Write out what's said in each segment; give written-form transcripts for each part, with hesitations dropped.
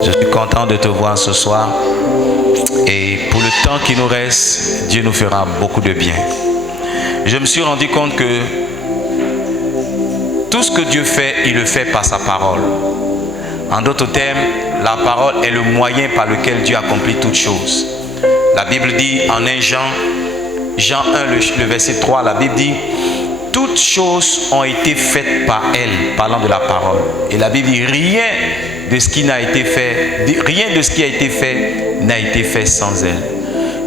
Je suis content de te voir ce soir et pour le temps qui nous reste, Dieu nous fera beaucoup de bien. Je me suis rendu compte que tout ce que Dieu fait, il le fait par sa parole. En d'autres termes, la parole est le moyen par lequel Dieu accomplit toutes choses. La Bible dit en 1 Jean 1, le verset 3, la Bible dit « Toutes choses ont été faites par elle », parlant de la parole. Et la Bible dit « Rien de ce qui n'a été fait, rien de ce qui a été fait n'a été fait sans elle. »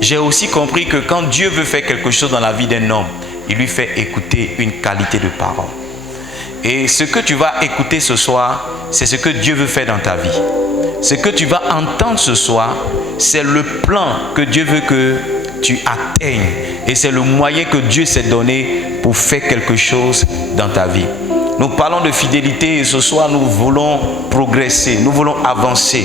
J'ai aussi compris que quand Dieu veut faire quelque chose dans la vie d'un homme, il lui fait écouter une qualité de parole. Et ce que tu vas écouter ce soir, c'est ce que Dieu veut faire dans ta vie. Ce que tu vas entendre ce soir, c'est le plan que Dieu veut que tu atteignes. Et c'est le moyen que Dieu s'est donné pour faire quelque chose dans ta vie. Nous parlons de fidélité et ce soir nous voulons progresser, nous voulons avancer.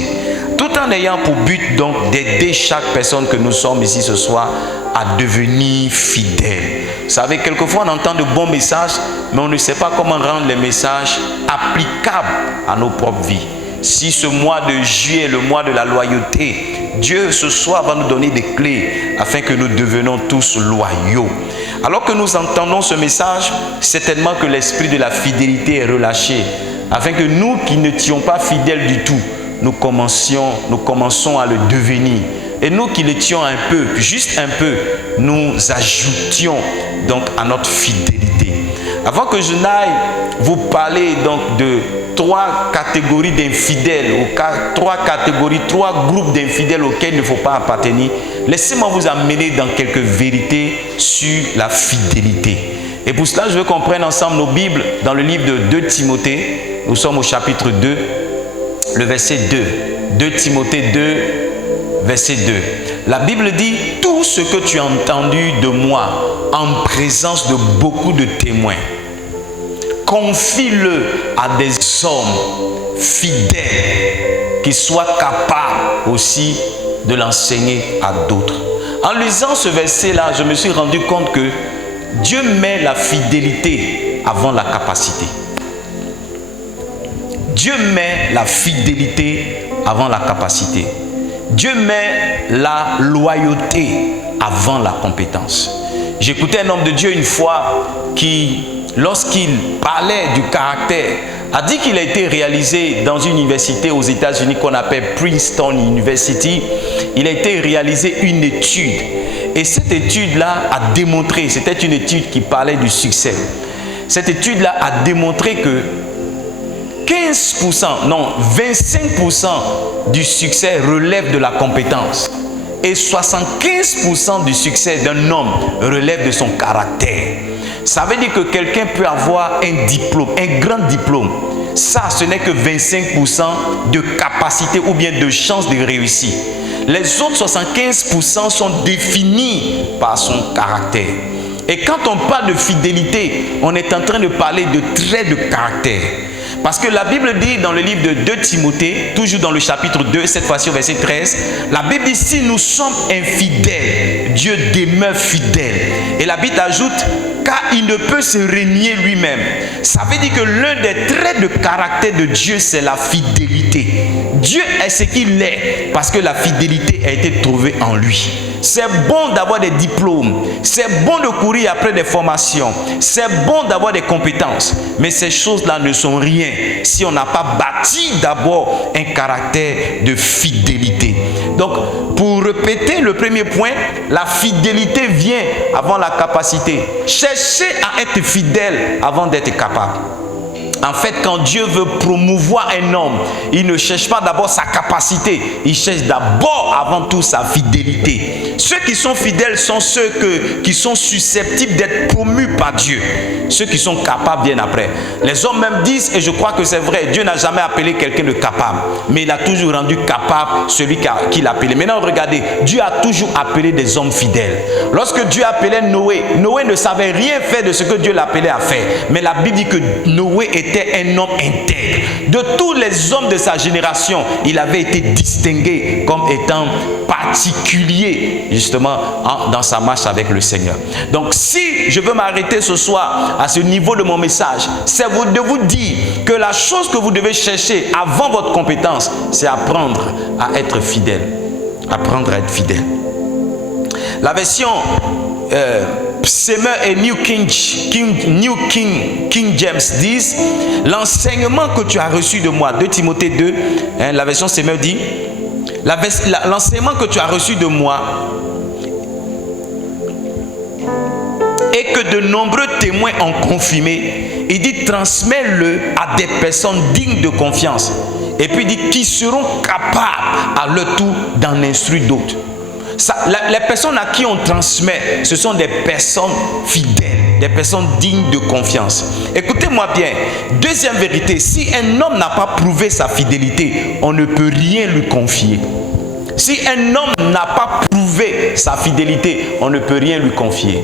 Tout en ayant pour but donc d'aider chaque personne que nous sommes ici ce soir à devenir fidèle. Vous savez, quelquefois on entend de bons messages, mais on ne sait pas comment rendre les messages applicables à nos propres vies. Si ce mois de juillet est le mois de la loyauté, Dieu ce soir va nous donner des clés afin que nous devenions tous loyaux. Alors que nous entendons ce message, certainement que l'esprit de la fidélité est relâché, afin que nous qui n'étions pas fidèles du tout, nous commençons à le devenir. Et nous qui l'étions un peu, juste un peu, nous ajoutions donc à notre fidélité. Avant que je n'aille vous parler donc de trois catégories d'infidèles, ou trois groupes d'infidèles auxquels il ne faut pas appartenir, laissez-moi vous amener dans quelques vérités sur la fidélité. Et pour cela, je veux qu'on prenne ensemble nos Bibles dans le livre de 2 Timothée. Nous sommes au chapitre 2, le verset 2. 2 Timothée 2, verset 2. La Bible dit « Tout ce que tu as entendu de moi en présence de beaucoup de témoins, confie-le à des hommes fidèles qui soient capables aussi de l'enseigner à d'autres. » En lisant ce verset-là, je me suis rendu compte que Dieu met la fidélité avant la capacité. Dieu met la fidélité avant la capacité. Dieu met la loyauté avant la compétence. J'écoutais un homme de Dieu une fois qui, lorsqu'il parlait du caractère, a dit qu'il a été réalisé dans une université aux États-Unis qu'on appelle Princeton University. Il a été réalisé une étude. Et cette étude-là a démontré, c'était une étude qui parlait du succès. Cette étude-là a démontré que 25% du succès relève de la compétence. Et 75% du succès d'un homme relève de son caractère. Ça veut dire que quelqu'un peut avoir un diplôme, un grand diplôme. Ça, ce n'est que 25% de capacité ou bien de chance de réussir. Les autres 75% sont définis par son caractère. Et quand on parle de fidélité, on est en train de parler de traits de caractère. Parce que la Bible dit dans le livre de 2 Timothée, toujours dans le chapitre 2, cette fois-ci au verset 13, la Bible dit si nous sommes infidèles, Dieu demeure fidèle. Et la Bible ajoute, car il ne peut se renier lui-même. Ça veut dire que l'un des traits de caractère de Dieu, c'est la fidélité. Dieu est ce qu'il est parce que la fidélité a été trouvée en lui. C'est bon d'avoir des diplômes, c'est bon de courir après des formations, c'est bon d'avoir des compétences, mais ces choses-là ne sont rien si on n'a pas bâti d'abord un caractère de fidélité. Donc, pour répéter le premier point, la fidélité vient avant la capacité. Cherchez à être fidèle avant d'être capable. En fait, quand Dieu veut promouvoir un homme, il ne cherche pas d'abord sa capacité, il cherche d'abord avant tout sa fidélité. Ceux qui sont fidèles sont ceux qui sont susceptibles d'être promus par Dieu. Ceux qui sont capables viennent après. Les hommes même disent, et je crois que c'est vrai, Dieu n'a jamais appelé quelqu'un de capable, mais il a toujours rendu capable celui qui l'a appelé. Maintenant, regardez, Dieu a toujours appelé des hommes fidèles. Lorsque Dieu appelait Noé, Noé ne savait rien faire de ce que Dieu l'appelait à faire. Mais la Bible dit que Noé était un homme intègre. De tous les hommes de sa génération, il avait été distingué comme étant particulier justement dans sa marche avec le Seigneur. Donc si je veux m'arrêter ce soir à ce niveau de mon message, c'est de vous dire que la chose que vous devez chercher avant votre compétence, c'est apprendre à être fidèle. Apprendre à être fidèle. La version Semeur et New King James disent: l'enseignement que tu as reçu de moi, 2 Timothée 2, la version Semeur dit: l'enseignement que tu as reçu de moi et que de nombreux témoins ont confirmé, il dit: transmets-le à des personnes dignes de confiance. Et puis il dit: qui seront capables à leur tour d'en instruire d'autres. Les personnes à qui on transmet, ce sont des personnes fidèles, des personnes dignes de confiance. Écoutez-moi bien, deuxième vérité, si un homme n'a pas prouvé sa fidélité, on ne peut rien lui confier. Si un homme n'a pas prouvé sa fidélité, on ne peut rien lui confier.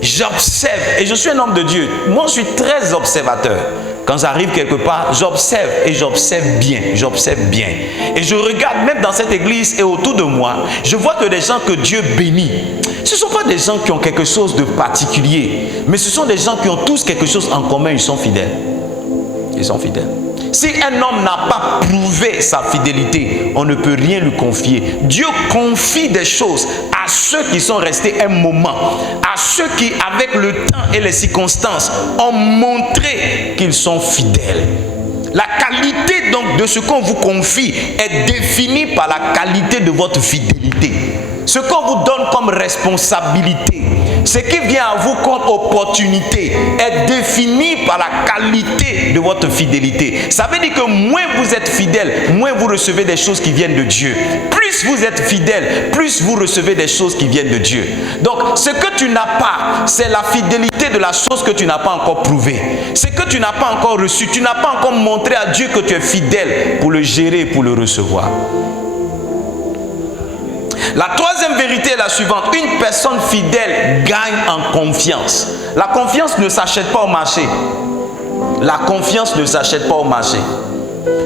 J'observe, et je suis un homme de Dieu, moi je suis très observateur. Quand j'arrive quelque part, j'observe et j'observe bien, Et je regarde même dans cette église et autour de moi, je vois que des gens que Dieu bénit, ce ne sont pas des gens qui ont quelque chose de particulier, mais ce sont des gens qui ont tous quelque chose en commun, ils sont fidèles. Ils sont fidèles. Si un homme n'a pas prouvé sa fidélité, on ne peut rien lui confier. Dieu confie des choses à ceux qui sont restés un moment, à ceux qui, avec le temps et les circonstances, ont montré qu'ils sont fidèles. La qualité donc de ce qu'on vous confie est définie par la qualité de votre fidélité. Ce qu'on vous donne comme responsabilité, ce qui vient à vous comme opportunité est défini par la qualité de votre fidélité. Ça veut dire que moins vous êtes fidèle, moins vous recevez des choses qui viennent de Dieu. Plus vous êtes fidèle, plus vous recevez des choses qui viennent de Dieu. Donc, ce que tu n'as pas, c'est la fidélité de la chose que tu n'as pas encore prouvée. Ce que tu n'as pas encore reçu, tu n'as pas encore montré à Dieu que tu es fidèle pour le gérer, pour le recevoir. La troisième vérité est la suivante: une personne fidèle gagne en confiance. La confiance ne s'achète pas au marché. La confiance ne s'achète pas au marché.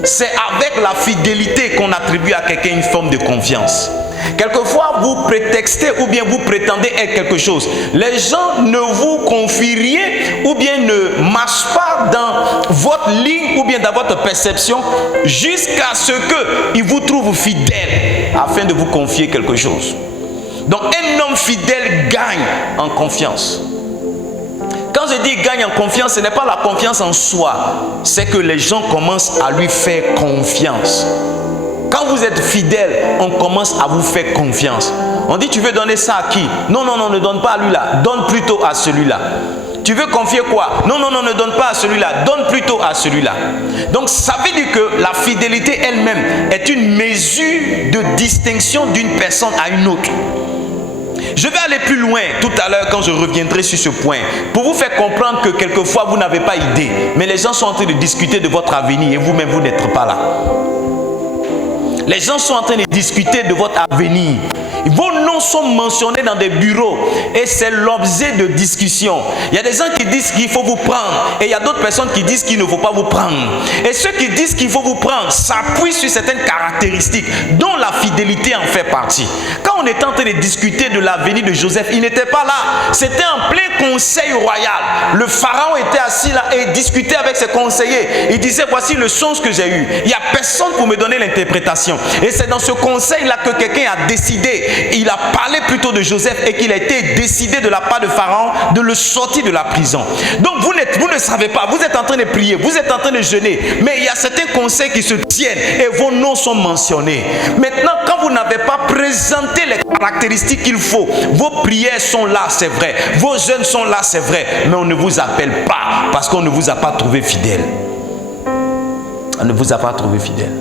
C'est avec la fidélité qu'on attribue à quelqu'un une forme de confiance. Quelquefois, vous prétextez ou bien vous prétendez être quelque chose. Les gens ne vous confient rien ou bien ne marchent pas dans votre ligne ou bien dans votre perception jusqu'à ce qu'ils vous trouvent fidèle afin de vous confier quelque chose. Donc, un homme fidèle gagne en confiance. Quand je dis gagne en confiance, ce n'est pas la confiance en soi, c'est que les gens commencent à lui faire confiance. Quand vous êtes fidèle, on commence à vous faire confiance. On dit: tu veux donner ça à qui? Non, non, non, ne donne pas à lui là, donne plutôt à celui-là. Tu veux confier quoi? Non, non, non, ne donne pas à celui-là, donne plutôt à celui-là. Donc ça veut dire que la fidélité elle-même est une mesure de distinction d'une personne à une autre. Je vais aller plus loin tout à l'heure quand je reviendrai sur ce point, pour vous faire comprendre que quelquefois vous n'avez pas idée, mais les gens sont en train de discuter de votre avenir et vous-même vous n'êtes pas là. Les gens sont en train de discuter de votre avenir. Vos noms sont mentionnés dans des bureaux et c'est l'objet de discussion. Il y a des gens qui disent qu'il faut vous prendre et il y a d'autres personnes qui disent qu'il ne faut pas vous prendre. Et ceux qui disent qu'il faut vous prendre s'appuient sur certaines caractéristiques dont la fidélité en fait partie. Quand on était en train de discuter de l'avenir de Joseph, il n'était pas là. C'était en plein conseil royal. Le pharaon était assis là et discutait avec ses conseillers. Il disait: voici le songe que j'ai eu. Il n'y a personne pour me donner l'interprétation. Et c'est dans ce conseil là que quelqu'un a décidé. Il a parlé plutôt de Joseph et qu'il a été décidé de la part de Pharaon de le sortir de la prison. Donc vous ne savez pas, vous êtes en train de prier, vous êtes en train de jeûner, mais il y a certains conseils qui se tiennent et vos noms sont mentionnés. Maintenant, quand vous n'avez pas présenté les caractéristiques qu'il faut, vos prières sont là, c'est vrai, vos jeûnes sont là, c'est vrai, mais on ne vous appelle pas parce qu'on ne vous a pas trouvé fidèle. On ne vous a pas trouvé fidèle.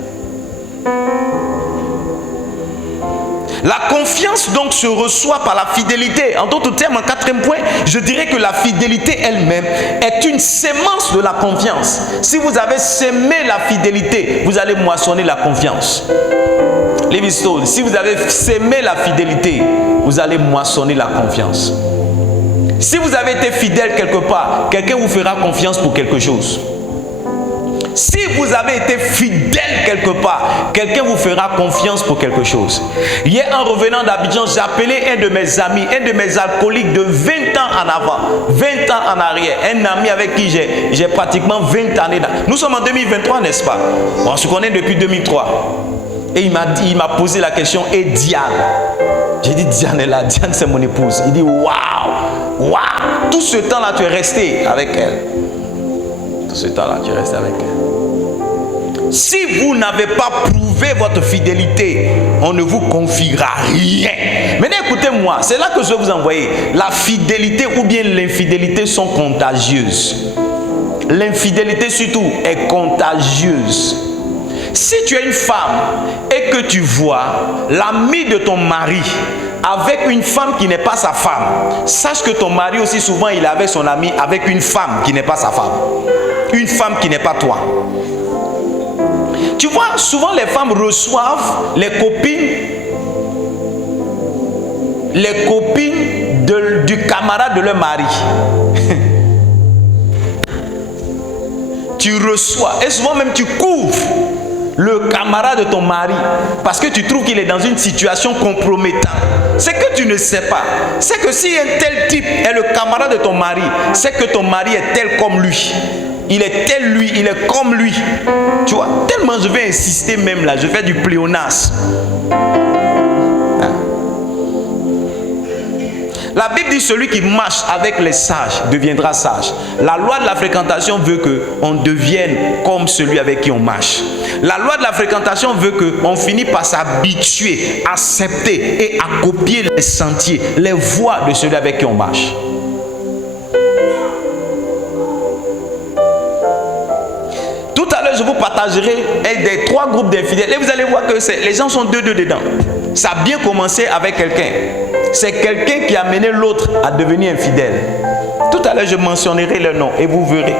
La confiance donc se reçoit par la fidélité. En d'autres termes, en quatrième point, je dirais que la fidélité elle-même est une sémence de la confiance. Si vous avez sémé la fidélité, vous allez moissonner la confiance. Livingstone, si vous avez sémé la fidélité, vous allez moissonner la confiance. Si vous avez été fidèle quelque part, quelqu'un vous fera confiance pour quelque chose. Si vous avez été fidèle quelque part, quelqu'un vous fera confiance pour quelque chose. Hier, en revenant d'Abidjan, j'ai appelé un de mes amis, un de mes alcooliques de 20 ans en avant, 20 ans en arrière. Un ami avec qui j'ai pratiquement 20 années. Nous sommes en 2023, n'est-ce pas? On se connaît depuis 2003. Et il m'a posé la question, et Diane? J'ai dit, Diane est là, Diane c'est mon épouse. Il dit, waouh, waouh, tout ce temps-là, tu es resté avec elle. Tout ce temps-là, tu es resté avec elle. Si vous n'avez pas prouvé votre fidélité, on ne vous confiera rien. Maintenant, écoutez-moi, c'est là que je vais vous envoyer. La fidélité ou bien l'infidélité sont contagieuses. L'infidélité surtout est contagieuse. Si tu es une femme et que tu vois l'ami de ton mari avec une femme qui n'est pas sa femme, sache que ton mari aussi souvent il est avec son ami avec une femme qui n'est pas sa femme. Une femme qui n'est pas toi. Tu vois, souvent les femmes reçoivent les copines du camarade de leur mari. Tu reçois et souvent même tu couvres le camarade de ton mari parce que tu trouves qu'il est dans une situation compromettante. C'est que tu ne sais pas. C'est que si un tel type est le camarade de ton mari, c'est que ton mari est tel comme lui. Il est tel lui, il est comme lui. Tu vois, tellement je vais insister même là, je fais du pléonasme. La Bible dit celui qui marche avec les sages deviendra sage. La loi de la fréquentation veut qu'on devienne comme celui avec qui on marche. La loi de la fréquentation veut qu'on finisse par s'habituer, accepter et à copier les sentiers, les voies de celui avec qui on marche. Tout à l'heure, je vous partagerai des 3 groupes d'infidèles et vous allez voir que les gens sont deux dedans. Ça a bien commencé avec quelqu'un. C'est quelqu'un qui a mené l'autre à devenir infidèle. Tout à l'heure, je mentionnerai le nom et vous verrez.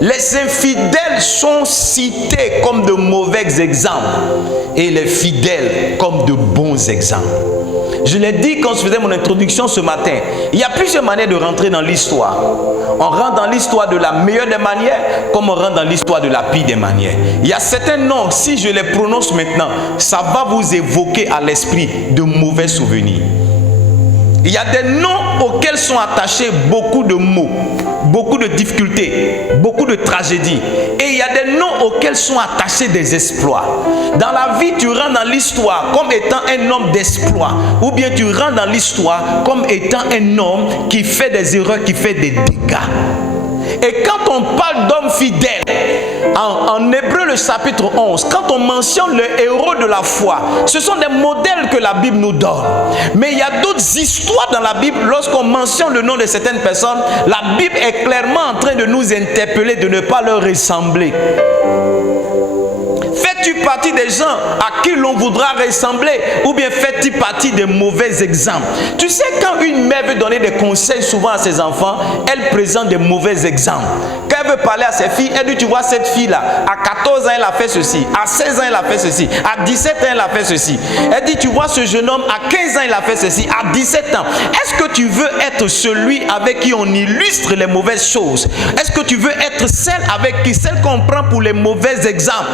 Les infidèles sont cités comme de mauvais exemples et les fidèles comme de bons exemples. Je l'ai dit quand je faisais mon introduction ce matin. Il y a plusieurs manières de rentrer dans l'histoire. On rentre dans l'histoire de la meilleure des manières comme on rentre dans l'histoire de la pire des manières. Il y a certains noms, si je les prononce maintenant, ça va vous évoquer à l'esprit de mauvais souvenirs. Il y a des noms auxquels sont attachés beaucoup de maux, beaucoup de difficultés, beaucoup de tragédies. Et il y a des noms auxquels sont attachés des exploits. Dans la vie, tu rentres dans l'histoire comme étant un homme d'exploit. Ou bien tu rentres dans l'histoire comme étant un homme qui fait des erreurs, qui fait des dégâts. Et quand on parle d'homme fidèle, en Hébreu le chapitre 11, quand on mentionne le héros de la foi, ce sont des modèles que la Bible nous donne. Mais il y a d'autres histoires dans la Bible, lorsqu'on mentionne le nom de certaines personnes, la Bible est clairement en train de nous interpeller de ne pas leur ressembler. Fais-tu partie des gens à qui l'on voudra ressembler ou bien fais-tu partie des mauvais exemples? Tu sais, quand une mère veut donner des conseils souvent à ses enfants, elle présente des mauvais exemples. Quand elle veut parler à ses filles, elle dit, tu vois cette fille-là, à 14 ans, elle a fait ceci, à 16 ans, elle a fait ceci, à 17 ans, elle a fait ceci. Elle dit, tu vois ce jeune homme, à 15 ans, il a fait ceci, à 17 ans. Est-ce que tu veux être celui avec qui on illustre les mauvaises choses? Est-ce que tu veux être celle qu'on prend pour les mauvais exemples?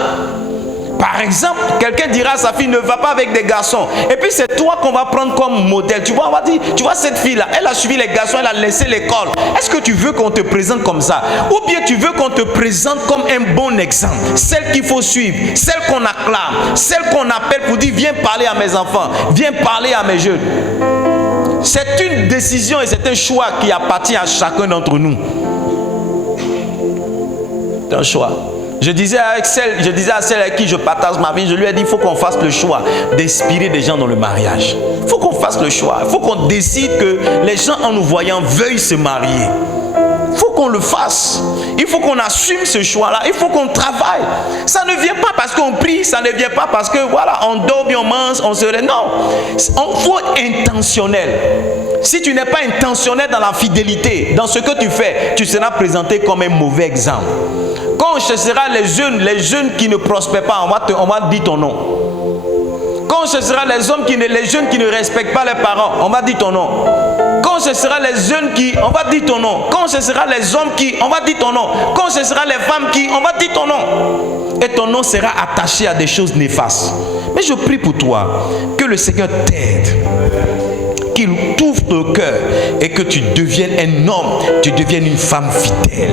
Par exemple, quelqu'un dira à sa fille, ne va pas avec des garçons. Et puis c'est toi qu'on va prendre comme modèle. Tu vois, on va dire, tu vois cette fille-là, elle a suivi les garçons, elle a laissé l'école. Est-ce que tu veux qu'on te présente comme ça? Ou bien tu veux qu'on te présente comme un bon exemple? Celle qu'il faut suivre, celle qu'on acclame, celle qu'on appelle pour dire, viens parler à mes enfants, viens parler à mes jeunes. C'est une décision et c'est un choix qui appartient à chacun d'entre nous. C'est un choix. Je disais à celle avec qui je partage ma vie, je lui ai dit, il faut qu'on fasse le choix d'inspirer des gens dans le mariage. Il faut qu'on fasse le choix. Il faut qu'on décide que les gens en nous voyant veuillent se marier. Il faut qu'on le fasse. Il faut qu'on assume ce choix-là. Il faut qu'on travaille. Ça ne vient pas parce qu'on prie, ça ne vient pas parce que voilà, on dort bien, on mange, on se réveille. Non. Il faut être intentionnel. Si tu n'es pas intentionnel dans la fidélité, dans ce que tu fais, tu seras présenté comme un mauvais exemple. Quand on cherchera les jeunes qui ne prospèrent pas, on va dire ton nom. Quand on cherchera les jeunes qui ne respectent pas leurs parents, on va dire ton nom. Quand Quand ce sera les jeunes qui, on va dire ton nom. Quand ce sera les hommes qui, on va dire ton nom. Quand ce sera les femmes qui, on va dire ton nom. Et ton nom sera attaché à des choses néfastes. Mais je prie pour toi, que le Seigneur t'aide, qu'il t'ouvre ton cœur et que tu deviennes un homme, tu deviennes une femme fidèle.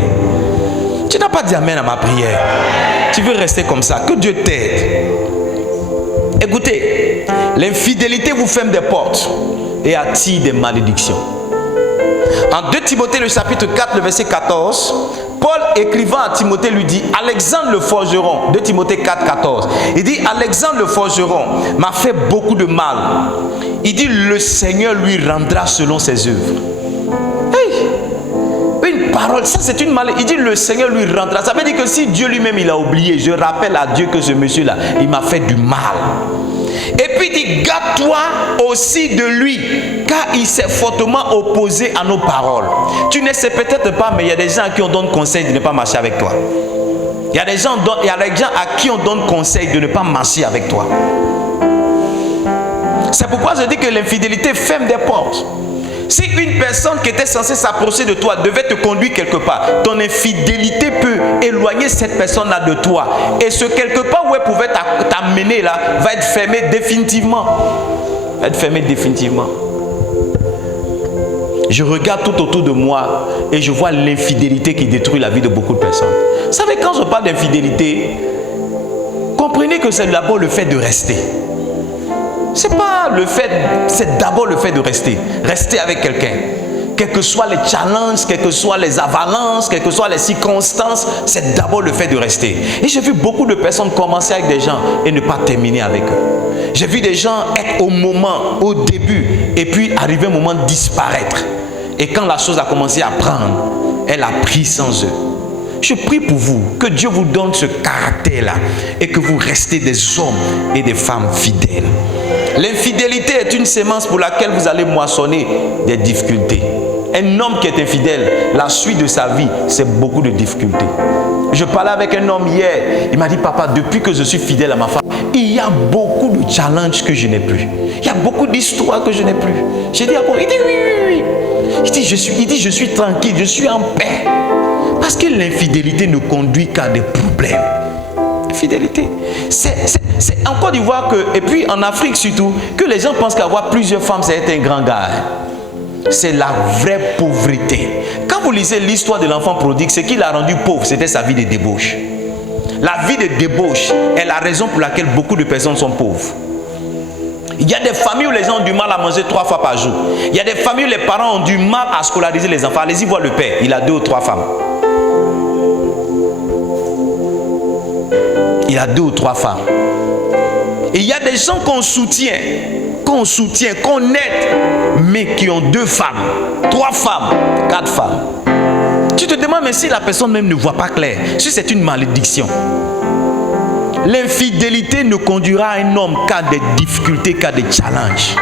Tu n'as pas dit amen à ma prière. Tu veux rester comme ça. Que Dieu t'aide. Écoutez, l'infidélité vous ferme des portes et attire des malédictions. En 2 Timothée, le chapitre 4, le verset 14, Paul, écrivant à Timothée, lui dit, Alexandre le forgeron, 2 Timothée 4, 14, il dit, Alexandre le forgeron m'a fait beaucoup de mal. Il dit, le Seigneur lui rendra selon ses œuvres. Hey, une parole, ça c'est une maladie. Il dit, le Seigneur lui rendra. Ça veut dire que si Dieu lui-même il a oublié, je rappelle à Dieu que ce monsieur-là, il m'a fait du mal. Et puis il dit, garde-toi aussi de lui, car il s'est fortement opposé à nos paroles. Tu ne sais peut-être pas, mais il y a des gens à qui on donne conseil de ne pas marcher avec toi. Il y a des gens à qui on donne conseil de ne pas marcher avec toi. C'est pourquoi je dis que l'infidélité ferme des portes. Si une personne qui était censée s'approcher de toi devait te conduire quelque part, ton infidélité peut éloigner cette personne-là de toi. Et ce quelque part où elle pouvait t'amener là, va être fermé définitivement. Va être fermé définitivement. Je regarde tout autour de moi et je vois l'infidélité qui détruit la vie de beaucoup de personnes. Vous savez, quand je parle d'infidélité, comprenez que c'est d'abord le fait de rester. C'est pas le fait, c'est d'abord le fait de rester. Rester avec quelqu'un. Quels que soient les challenges, quelles que soient les avalanches, quelles que soient les circonstances, c'est d'abord le fait de rester. Et j'ai vu beaucoup de personnes commencer avec des gens et ne pas terminer avec eux. J'ai vu des gens être au moment, au début, et puis arriver un moment disparaître. Et quand la chose a commencé à prendre, elle a pris sans eux. Je prie pour vous, que Dieu vous donne ce caractère-là et que vous restez des hommes et des femmes fidèles. L'infidélité est une sémence pour laquelle vous allez moissonner des difficultés. Un homme qui est infidèle, la suite de sa vie, c'est beaucoup de difficultés. Je parlais avec un homme hier, il m'a dit, papa, depuis que je suis fidèle à ma femme, il y a beaucoup de challenges que je n'ai plus. Il y a beaucoup d'histoires que je n'ai plus. J'ai dit, ah bon? Il dit, oui, oui, oui. Il dit, je suis tranquille, je suis en paix. Parce que l'infidélité ne conduit qu'à des problèmes. Fidélité. C'est en Côte d'Ivoire que, et puis en Afrique surtout, que les gens pensent qu'avoir plusieurs femmes, c'est être un grand gars. C'est la vraie pauvreté. Quand vous lisez l'histoire de l'enfant prodigue, ce qui l'a rendu pauvre, c'était sa vie de débauche. La vie de débauche est la raison pour laquelle beaucoup de personnes sont pauvres. Il y a des familles où les gens ont du mal à manger 3 fois par jour. Il y a des familles où les parents ont du mal à scolariser les enfants. Allez-y voir le père, il a 2 ou 3 femmes. Il a 2 ou 3 femmes. Et il y a des gens qu'on soutient, qu'on aide, mais qui ont 2 femmes, 3 femmes, 4 femmes. Tu te demandes, mais si la personne même ne voit pas clair, si c'est une malédiction. L'infidélité ne conduira un homme qu'à des difficultés, qu'à des challenges.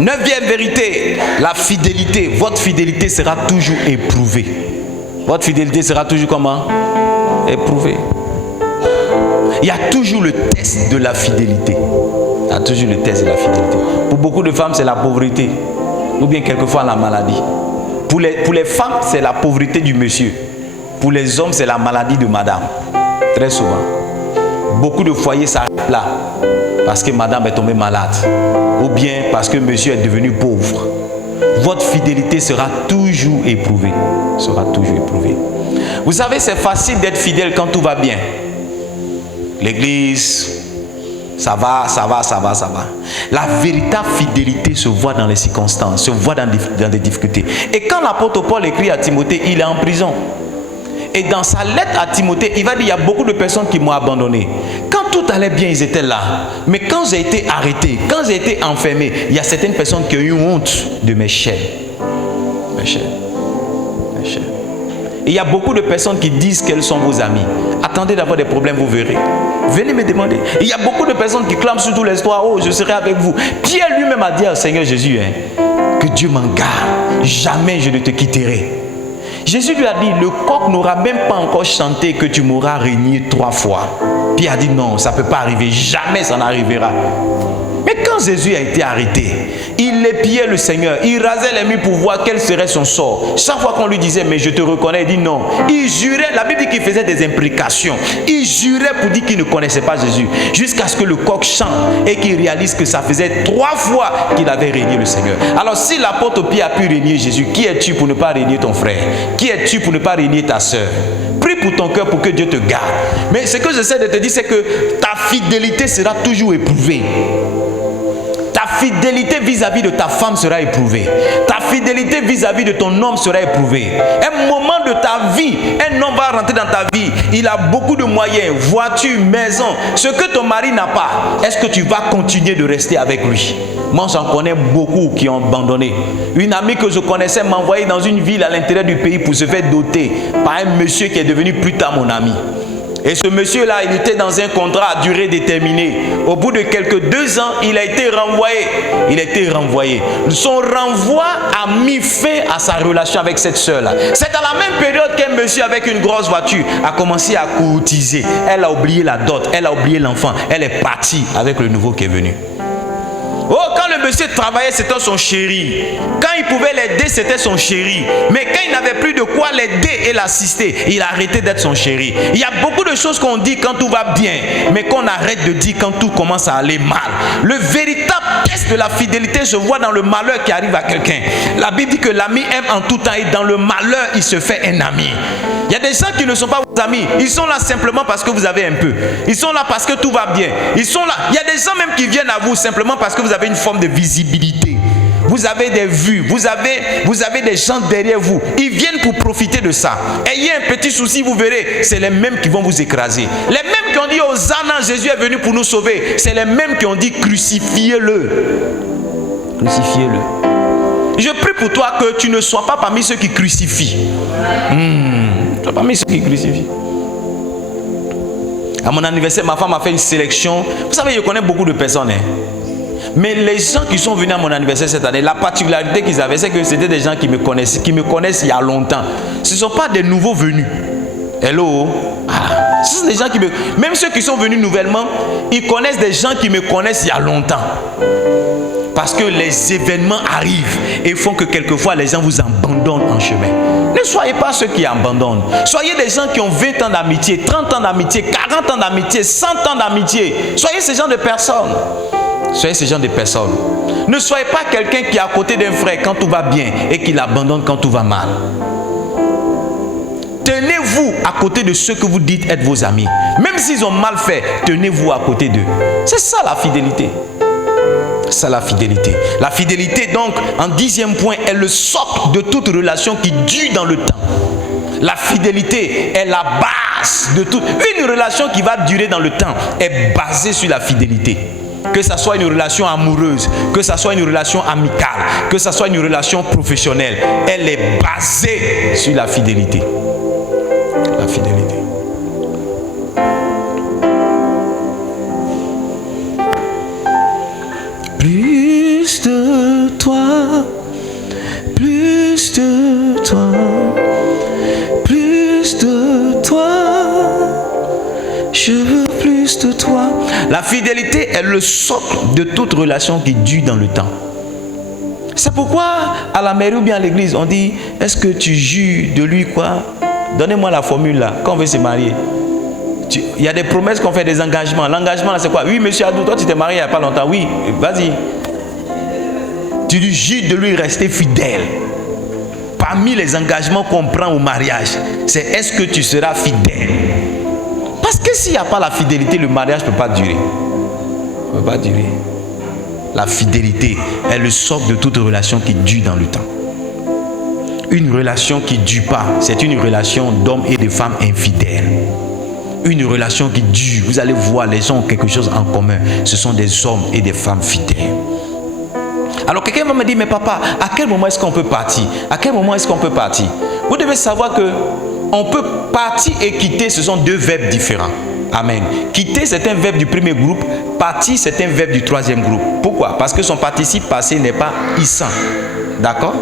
Neuvième vérité, la fidélité. Votre fidélité sera toujours éprouvée. Votre fidélité sera toujours comment? Éprouvée. Il y a toujours le test de la fidélité. Il y a toujours le test de la fidélité. Pour beaucoup de femmes, c'est la pauvreté. Ou bien quelquefois la maladie. Pour les femmes, c'est la pauvreté du monsieur. Pour les hommes, c'est la maladie de madame. Très souvent. Beaucoup de foyers s'arrêtent là. Parce que madame est tombée malade. Ou bien parce que monsieur est devenu pauvre. Votre fidélité sera toujours éprouvée. Sera toujours éprouvée. Vous savez, c'est facile d'être fidèle quand tout va bien. L'église, ça va. La véritable fidélité se voit dans les circonstances, se voit dans des difficultés. Et quand l'apôtre Paul écrit à Timothée, il est en prison. Et dans sa lettre à Timothée, il va dire, il y a beaucoup de personnes qui m'ont abandonné. Quand tout allait bien, ils étaient là. Mais quand j'ai été arrêté, quand j'ai été enfermé, il y a certaines personnes qui ont eu honte de mes chaînes. Mes chaînes. Et il y a beaucoup de personnes qui disent qu'elles sont vos amis. Attendez d'avoir des problèmes, vous verrez. Venez me demander. Il y a beaucoup de personnes qui clament sur toute l'histoire, oh, je serai avec vous. Pierre lui-même a dit au Seigneur Jésus, que Dieu m'en garde. Jamais je ne te quitterai. Jésus lui a dit, le coq n'aura même pas encore chanté que tu m'auras régné 3 fois. Puis il a dit, non, ça ne peut pas arriver, jamais ça n'arrivera. Mais quand Jésus a été arrêté, il épiait le Seigneur, il rasait les murs pour voir quel serait son sort. Chaque fois qu'on lui disait, mais je te reconnais, il dit non. Il jurait, la Bible dit qu'il faisait des imprécations. Il jurait pour dire qu'il ne connaissait pas Jésus. Jusqu'à ce que le coq chante et qu'il réalise que ça faisait 3 fois qu'il avait régné le Seigneur. Alors si l'apôtre Pierre a pu régner Jésus, qui es-tu pour ne pas régner ton frère? Qui es-tu pour ne pas régner ta soeur? Prie pour ton cœur pour que Dieu te garde. Mais ce que j'essaie de te dire, c'est que ta fidélité sera toujours éprouvée. Ta fidélité vis-à-vis de ta femme sera éprouvée. Ta fidélité vis-à-vis de ton homme sera éprouvée. Un moment de ta vie, un homme va rentrer dans ta vie. Il a beaucoup de moyens, voiture, maison. Ce que ton mari n'a pas, est-ce que tu vas continuer de rester avec lui? Moi, j'en connais beaucoup qui ont abandonné. Une amie que je connaissais m'a envoyé dans une ville à l'intérieur du pays pour se faire doter par un monsieur qui est devenu plus tard mon ami. Et ce monsieur-là, il était dans un contrat à durée déterminée. Au bout de quelques 2 ans, il a été renvoyé. Il a été renvoyé. Son renvoi a mis fin à sa relation avec cette sœur-là. C'est à la même période qu'un monsieur avec une grosse voiture a commencé à courtiser. Elle a oublié la dot, elle a oublié l'enfant. Elle est partie avec le nouveau qui est venu. Oh, quand le monsieur travaillait, c'était son chéri. Quand il pouvait l'aider, c'était son chéri. Mais quand il n'avait plus de quoi l'aider et l'assister, il a arrêté d'être son chéri. Il y a beaucoup de choses qu'on dit quand tout va bien, mais qu'on arrête de dire quand tout commence à aller mal. Le véritable test de la fidélité se voit dans le malheur qui arrive à quelqu'un. La Bible dit que l'ami aime en tout temps et dans le malheur, il se fait un ami. Il y a des gens qui ne sont pas vos amis. Ils sont là simplement parce que vous avez un peu. Ils sont là parce que tout va bien. Ils sont là. Il y a des gens même qui viennent à vous simplement parce que vous avez une forme de visibilité. Vous avez des vues. Vous avez des gens derrière vous. Ils viennent pour profiter de ça. Ayez un petit souci, vous verrez. C'est les mêmes qui vont vous écraser. Les mêmes qui ont dit Hosanna, Jésus est venu pour nous sauver. C'est les mêmes qui ont dit crucifiez-le. Crucifiez-le. Je prie pour toi que tu ne sois pas parmi ceux qui crucifient. Tu sois parmi ceux qui crucifient. À mon anniversaire, ma femme a fait une sélection. Vous savez, je connais beaucoup de personnes. Mais les gens qui sont venus à mon anniversaire cette année, la particularité qu'ils avaient, c'est que c'était des gens qui me connaissent il y a longtemps. Ce ne sont pas des nouveaux venus. Hello. Ce sont des gens qui me... Même ceux qui sont venus nouvellement, ils connaissent des gens qui me connaissent il y a longtemps. Parce que les événements arrivent et font que quelquefois les gens vous abandonnent en chemin. Ne soyez pas ceux qui abandonnent. Soyez des gens qui ont 20 ans d'amitié, 30 ans d'amitié, 40 ans d'amitié, 100 ans d'amitié. Soyez ces gens de personnes. Soyez ces gens de personnes. Ne soyez pas quelqu'un qui est à côté d'un frère quand tout va bien et qui l'abandonne quand tout va mal. Tenez-vous à côté de ceux que vous dites être vos amis. Même s'ils ont mal fait, tenez-vous à côté d'eux. C'est ça la fidélité. C'est la fidélité. La fidélité, donc, en 10e point, est le socle de toute relation qui dure dans le temps. La fidélité est la base de toute. Une relation qui va durer dans le temps est basée sur la fidélité. Que ce soit une relation amoureuse, que ce soit une relation amicale, que ce soit une relation professionnelle, elle est basée sur la fidélité. La fidélité. Plus de toi, plus de toi, plus de toi, je veux plus de toi. La fidélité est le socle de toute relation qui dure dans le temps. C'est pourquoi à la mairie ou bien à l'église, on dit, est-ce que tu jures de lui quoi? Donnez-moi la formule là, quand on veut se marier. Il y a des promesses qu'on fait, des engagements. L'engagement là c'est quoi? Oui monsieur Adou, toi tu t'es marié il n'y a pas longtemps. Oui, vas-y. Tu lui jures de lui rester fidèle. Parmi les engagements qu'on prend au mariage, c'est est-ce que tu seras fidèle? Parce que s'il n'y a pas la fidélité, le mariage ne peut pas durer. Ne peut pas durer. La fidélité est le socle de toute relation qui dure dans le temps. Une relation qui ne dure pas, c'est une relation d'hommes et de femmes infidèles. Une relation qui dure, vous allez voir, les gens ont quelque chose en commun. Ce sont des hommes et des femmes fidèles. Alors quelqu'un va me dire, mais papa, à quel moment est-ce qu'on peut partir? À quel moment est-ce qu'on peut partir? Vous devez savoir que on peut partir et quitter, ce sont deux verbes différents. Amen. Quitter, c'est un verbe du premier groupe. Partir, c'est un verbe du troisième groupe. Pourquoi? Parce que son participe passé n'est pas issant. D'accord?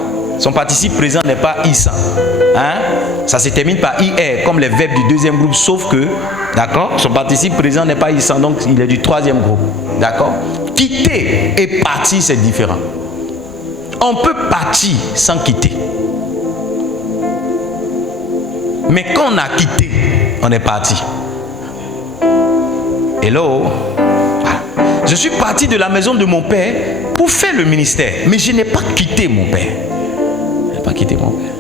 Son participe présent n'est pas issa. Hein? Ça se termine par IR, comme les verbes du deuxième groupe, sauf que, d'accord, son participe présent n'est pas issa, donc il est du troisième groupe. D'accord? Quitter et partir, c'est différent. On peut partir sans quitter. Mais quand on a quitté, on est parti. Hello? Je suis parti de la maison de mon père pour faire le ministère. Mais je n'ai pas quitté mon père. Je n'ai pas quitté mon père.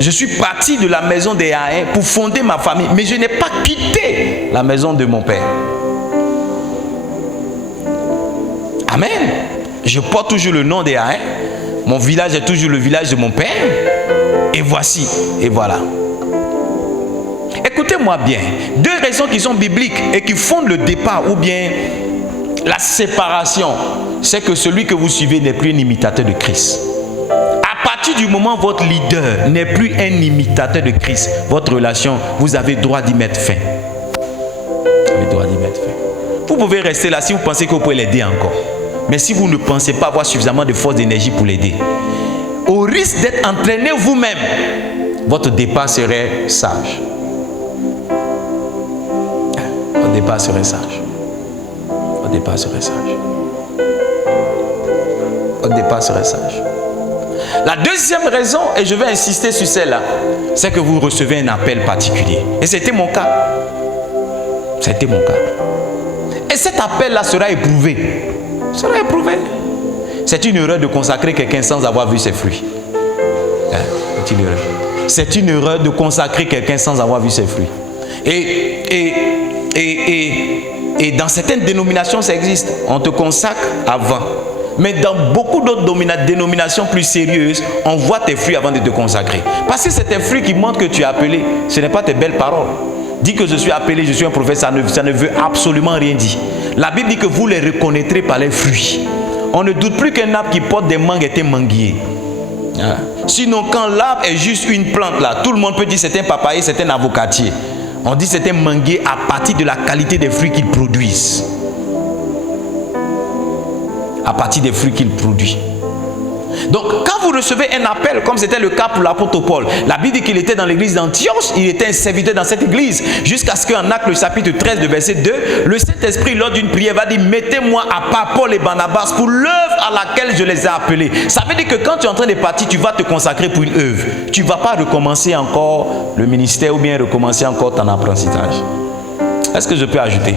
Je suis parti de la maison des Haïns pour fonder ma famille. Mais je n'ai pas quitté la maison de mon père. Amen. Je porte toujours le nom des Haïns. Mon village est toujours le village de mon père. Et voici, et voilà. Écoutez-moi bien. Deux raisons qui sont bibliques et qui fondent le départ ou bien la séparation. C'est que celui que vous suivez n'est plus un imitateur de Christ. À partir du moment où votre leader n'est plus un imitateur de Christ, votre relation, vous avez droit d'y mettre fin. Vous avez droit d'y mettre fin. Vous pouvez rester là si vous pensez que vous pouvez l'aider encore. Mais si vous ne pensez pas avoir suffisamment de force d'énergie pour l'aider, au risque d'être entraîné vous-même, votre départ serait sage. Votre départ serait sage. Votre départ serait sage. Votre départ serait sage. La deuxième raison, et je vais insister sur celle-là, c'est que vous recevez un appel particulier. Et c'était mon cas. C'était mon cas. Et cet appel-là sera éprouvé. Sera éprouvé. C'est une erreur de consacrer quelqu'un sans avoir vu ses fruits. C'est une erreur. C'est une erreur de consacrer quelqu'un sans avoir vu ses fruits. Et dans certaines dénominations, ça existe. On te consacre avant. Mais dans beaucoup d'autres dénominations plus sérieuses, on voit tes fruits avant de te consacrer. Parce que c'est tes fruits qui montrent que tu es appelé. Ce n'est pas tes belles paroles. Dis que je suis appelé, je suis un prophète, ça ne veut absolument rien dire. La Bible dit que vous les reconnaîtrez par les fruits. On ne doute plus qu'un arbre qui porte des mangues est un manguier. Sinon, quand l'arbre est juste une plante là, tout le monde peut dire c'est un papayer, c'est un avocatier. On dit c'est un manguier à partir de la qualité des fruits qu'il produisent. À partir des fruits qu'il produit. Donc, quand vous recevez un appel, comme c'était le cas pour l'apôtre Paul, la Bible dit qu'il était dans l'église d'Antioche, il était un serviteur dans cette église, jusqu'à ce qu'en Actes, le chapitre 13, le verset 2, le Saint-Esprit, lors d'une prière, va dire, mettez-moi à part Paul et Barnabas pour l'œuvre à laquelle je les ai appelés. Ça veut dire que quand tu es en train de partir, tu vas te consacrer pour une œuvre. Tu ne vas pas recommencer encore le ministère ou bien recommencer encore ton apprentissage. Est-ce que je peux ajouter?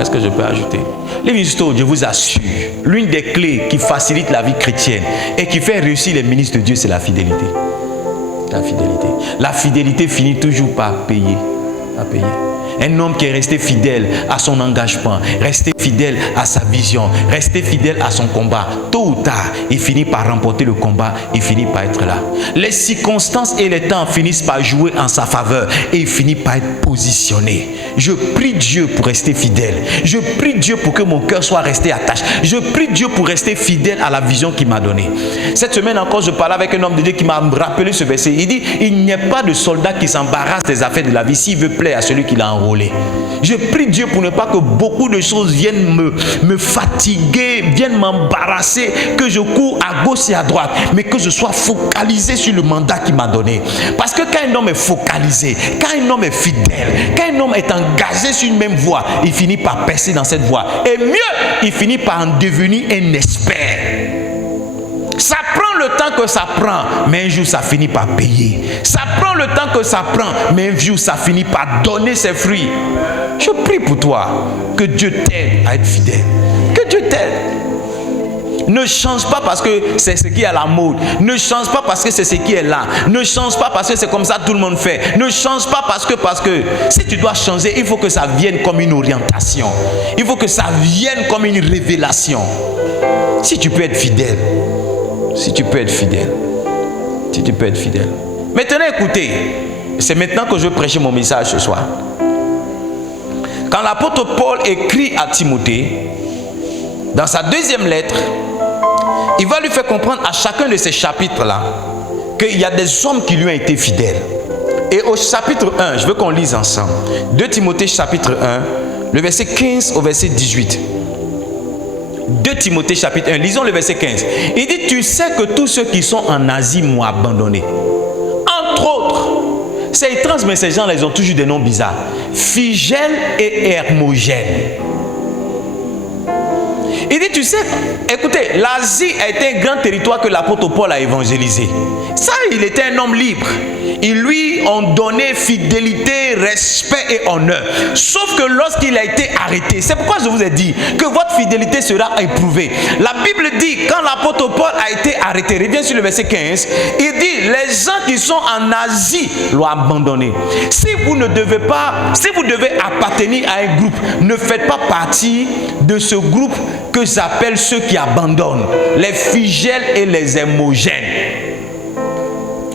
Est-ce que je peux ajouter? Livingstone, je vous assure, l'une des clés qui facilite la vie chrétienne et qui fait réussir les ministres de Dieu, c'est la fidélité. La fidélité. La fidélité finit toujours par payer. Par payer. Un homme qui est resté fidèle à son engagement, resté fidèle à sa vision, resté fidèle à son combat, tôt ou tard, il finit par remporter le combat, il finit par être là. Les circonstances et les temps finissent par jouer en sa faveur et il finit par être positionné. Je prie Dieu pour rester fidèle. Je prie Dieu pour que mon cœur soit resté attaché. Je prie Dieu pour rester fidèle à la vision qu'il m'a donnée. Cette semaine encore, je parlais avec un homme de Dieu qui m'a rappelé ce verset. Il dit, il n'y a pas de soldat qui s'embarrasse des affaires de la vie s'il veut plaire à celui qui l'a enrôlé. Je prie Dieu pour ne pas que beaucoup de choses viennent me fatiguer, viennent m'embarrasser, que je cours à gauche et à droite, mais que je sois focalisé sur le mandat qu'il m'a donné. Parce que quand un homme est focalisé, quand un homme est fidèle, quand un homme est engagé sur une même voie, il finit par percer dans cette voie. Et mieux, il finit par en devenir un expert. Ça prend le temps que ça prend, mais un jour ça finit par payer. Ça prend le temps que ça prend, mais un jour ça finit par donner ses fruits. Je prie pour toi, que Dieu t'aide à être fidèle. Que Dieu t'aide. Ne change pas parce que c'est ce qui est à la mode. Ne change pas parce que c'est ce qui est là. Ne change pas parce que c'est comme ça tout le monde fait. Ne change pas parce que si tu dois changer, il faut que ça vienne comme une orientation. Il faut que ça vienne comme une révélation. Si tu peux être fidèle. Si tu peux être fidèle. Si tu peux être fidèle. Maintenant, écoutez. C'est maintenant que je vais prêcher mon message ce soir. Quand l'apôtre Paul écrit à Timothée, dans sa deuxième lettre, il va lui faire comprendre à chacun de ces chapitres-là qu'il y a des hommes qui lui ont été fidèles. Et au chapitre 1, je veux qu'on lise ensemble. 2 Timothée chapitre 1, le verset 15 au verset 18. 2 Timothée chapitre 1, lisons le verset 15. Il dit, tu sais que tous ceux qui sont en Asie m'ont abandonné. Entre autres, c'est étrange, mais ces gens-là, ils ont toujours des noms bizarres. Phygèle et Hermogène. Il dit, tu sais, écoutez, l'Asie a été un grand territoire que l'apôtre Paul a évangélisé. Ça, il était un homme libre. Ils lui ont donné fidélité, respect et honneur. Sauf que lorsqu'il a été arrêté, c'est pourquoi je vous ai dit que votre fidélité sera éprouvée. La Bible dit, quand l'apôtre Paul a été arrêté, reviens sur le verset 15, il dit, les gens qui sont en Asie l'ont abandonné. Si vous devez appartenir à un groupe, ne faites pas partie de ce groupe que j'appelle ceux qui abandonnent, les Phygèles et les Hermogènes.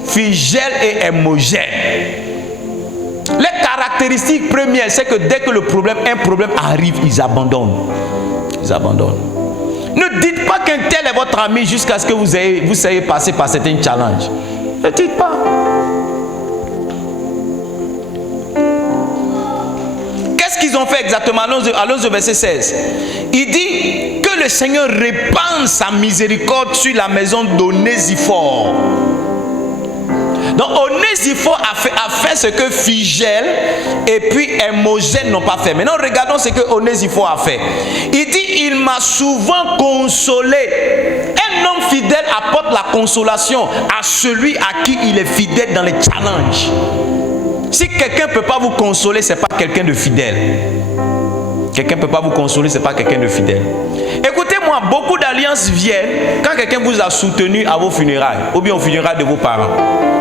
Phygèle et Hermogène. Les caractéristiques premières, c'est que dès que un problème arrive, ils abandonnent. Ils abandonnent. Ne dites pas qu'un tel est votre ami jusqu'à ce que vous soyez passé par certains challenges. Ne dites pas. Qu'est-ce qu'ils ont fait exactement? Allons au verset 16. Il dit que le Seigneur répande sa miséricorde sur la maison d'Onésiphore. Donc Onésiphore a fait ce que Phygèle et puis Hermogène n'ont pas fait. Maintenant regardons ce que Onésiphore a fait. Il dit, il m'a souvent consolé. Un homme fidèle apporte la consolation à celui à qui il est fidèle dans les challenges. Si quelqu'un ne peut pas vous consoler, ce n'est pas quelqu'un de fidèle. Quelqu'un ne peut pas vous consoler, ce n'est pas quelqu'un de fidèle. Écoutez-moi, beaucoup d'alliances viennent quand quelqu'un vous a soutenu à vos funérailles ou bien aux funérailles de vos parents.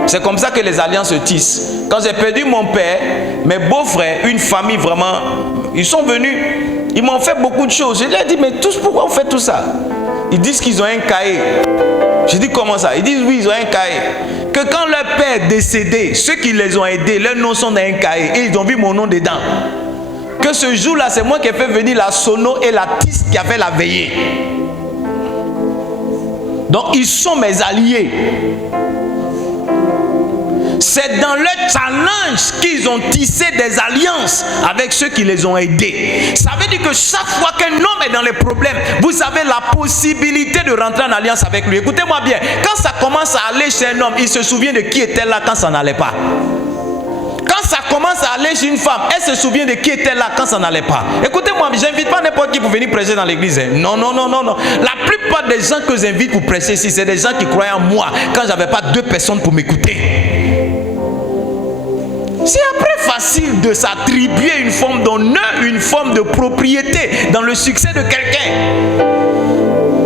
C'est comme ça que les alliances se tissent. Quand j'ai perdu mon père, mes beaux-frères, une famille vraiment, ils sont venus, ils m'ont fait beaucoup de choses. Je leur ai dit, mais tous, pourquoi vous faites tout ça? Ils disent qu'ils ont un cahier. Je dis, comment ça? Ils disent, oui, ils ont un cahier. Que quand leur père est décédé, ceux qui les ont aidés, leurs noms sont dans un cahier et ils ont vu mon nom dedans. Que ce jour-là, c'est moi qui ai fait venir la sono et la tisse qui a fait la veillée. Donc, ils sont mes alliés. C'est dans leur challenge qu'ils ont tissé des alliances avec ceux qui les ont aidés. Ça veut dire que chaque fois qu'un homme est dans les problèmes, vous avez la possibilité de rentrer en alliance avec lui. Écoutez-moi bien, quand ça commence à aller chez un homme, il se souvient de qui était là quand ça n'allait pas. Quand ça commence à aller chez une femme, elle se souvient de qui était là quand ça n'allait pas. Écoutez-moi, je n'invite pas n'importe qui pour venir prêcher dans l'église. Non, non, non, non, non. La plupart des gens que j'invite pour prêcher ici, c'est des gens qui croyaient en moi quand je n'avais pas 2 personnes pour m'écouter. C'est après facile de s'attribuer une forme d'honneur, une forme de propriété dans le succès de quelqu'un.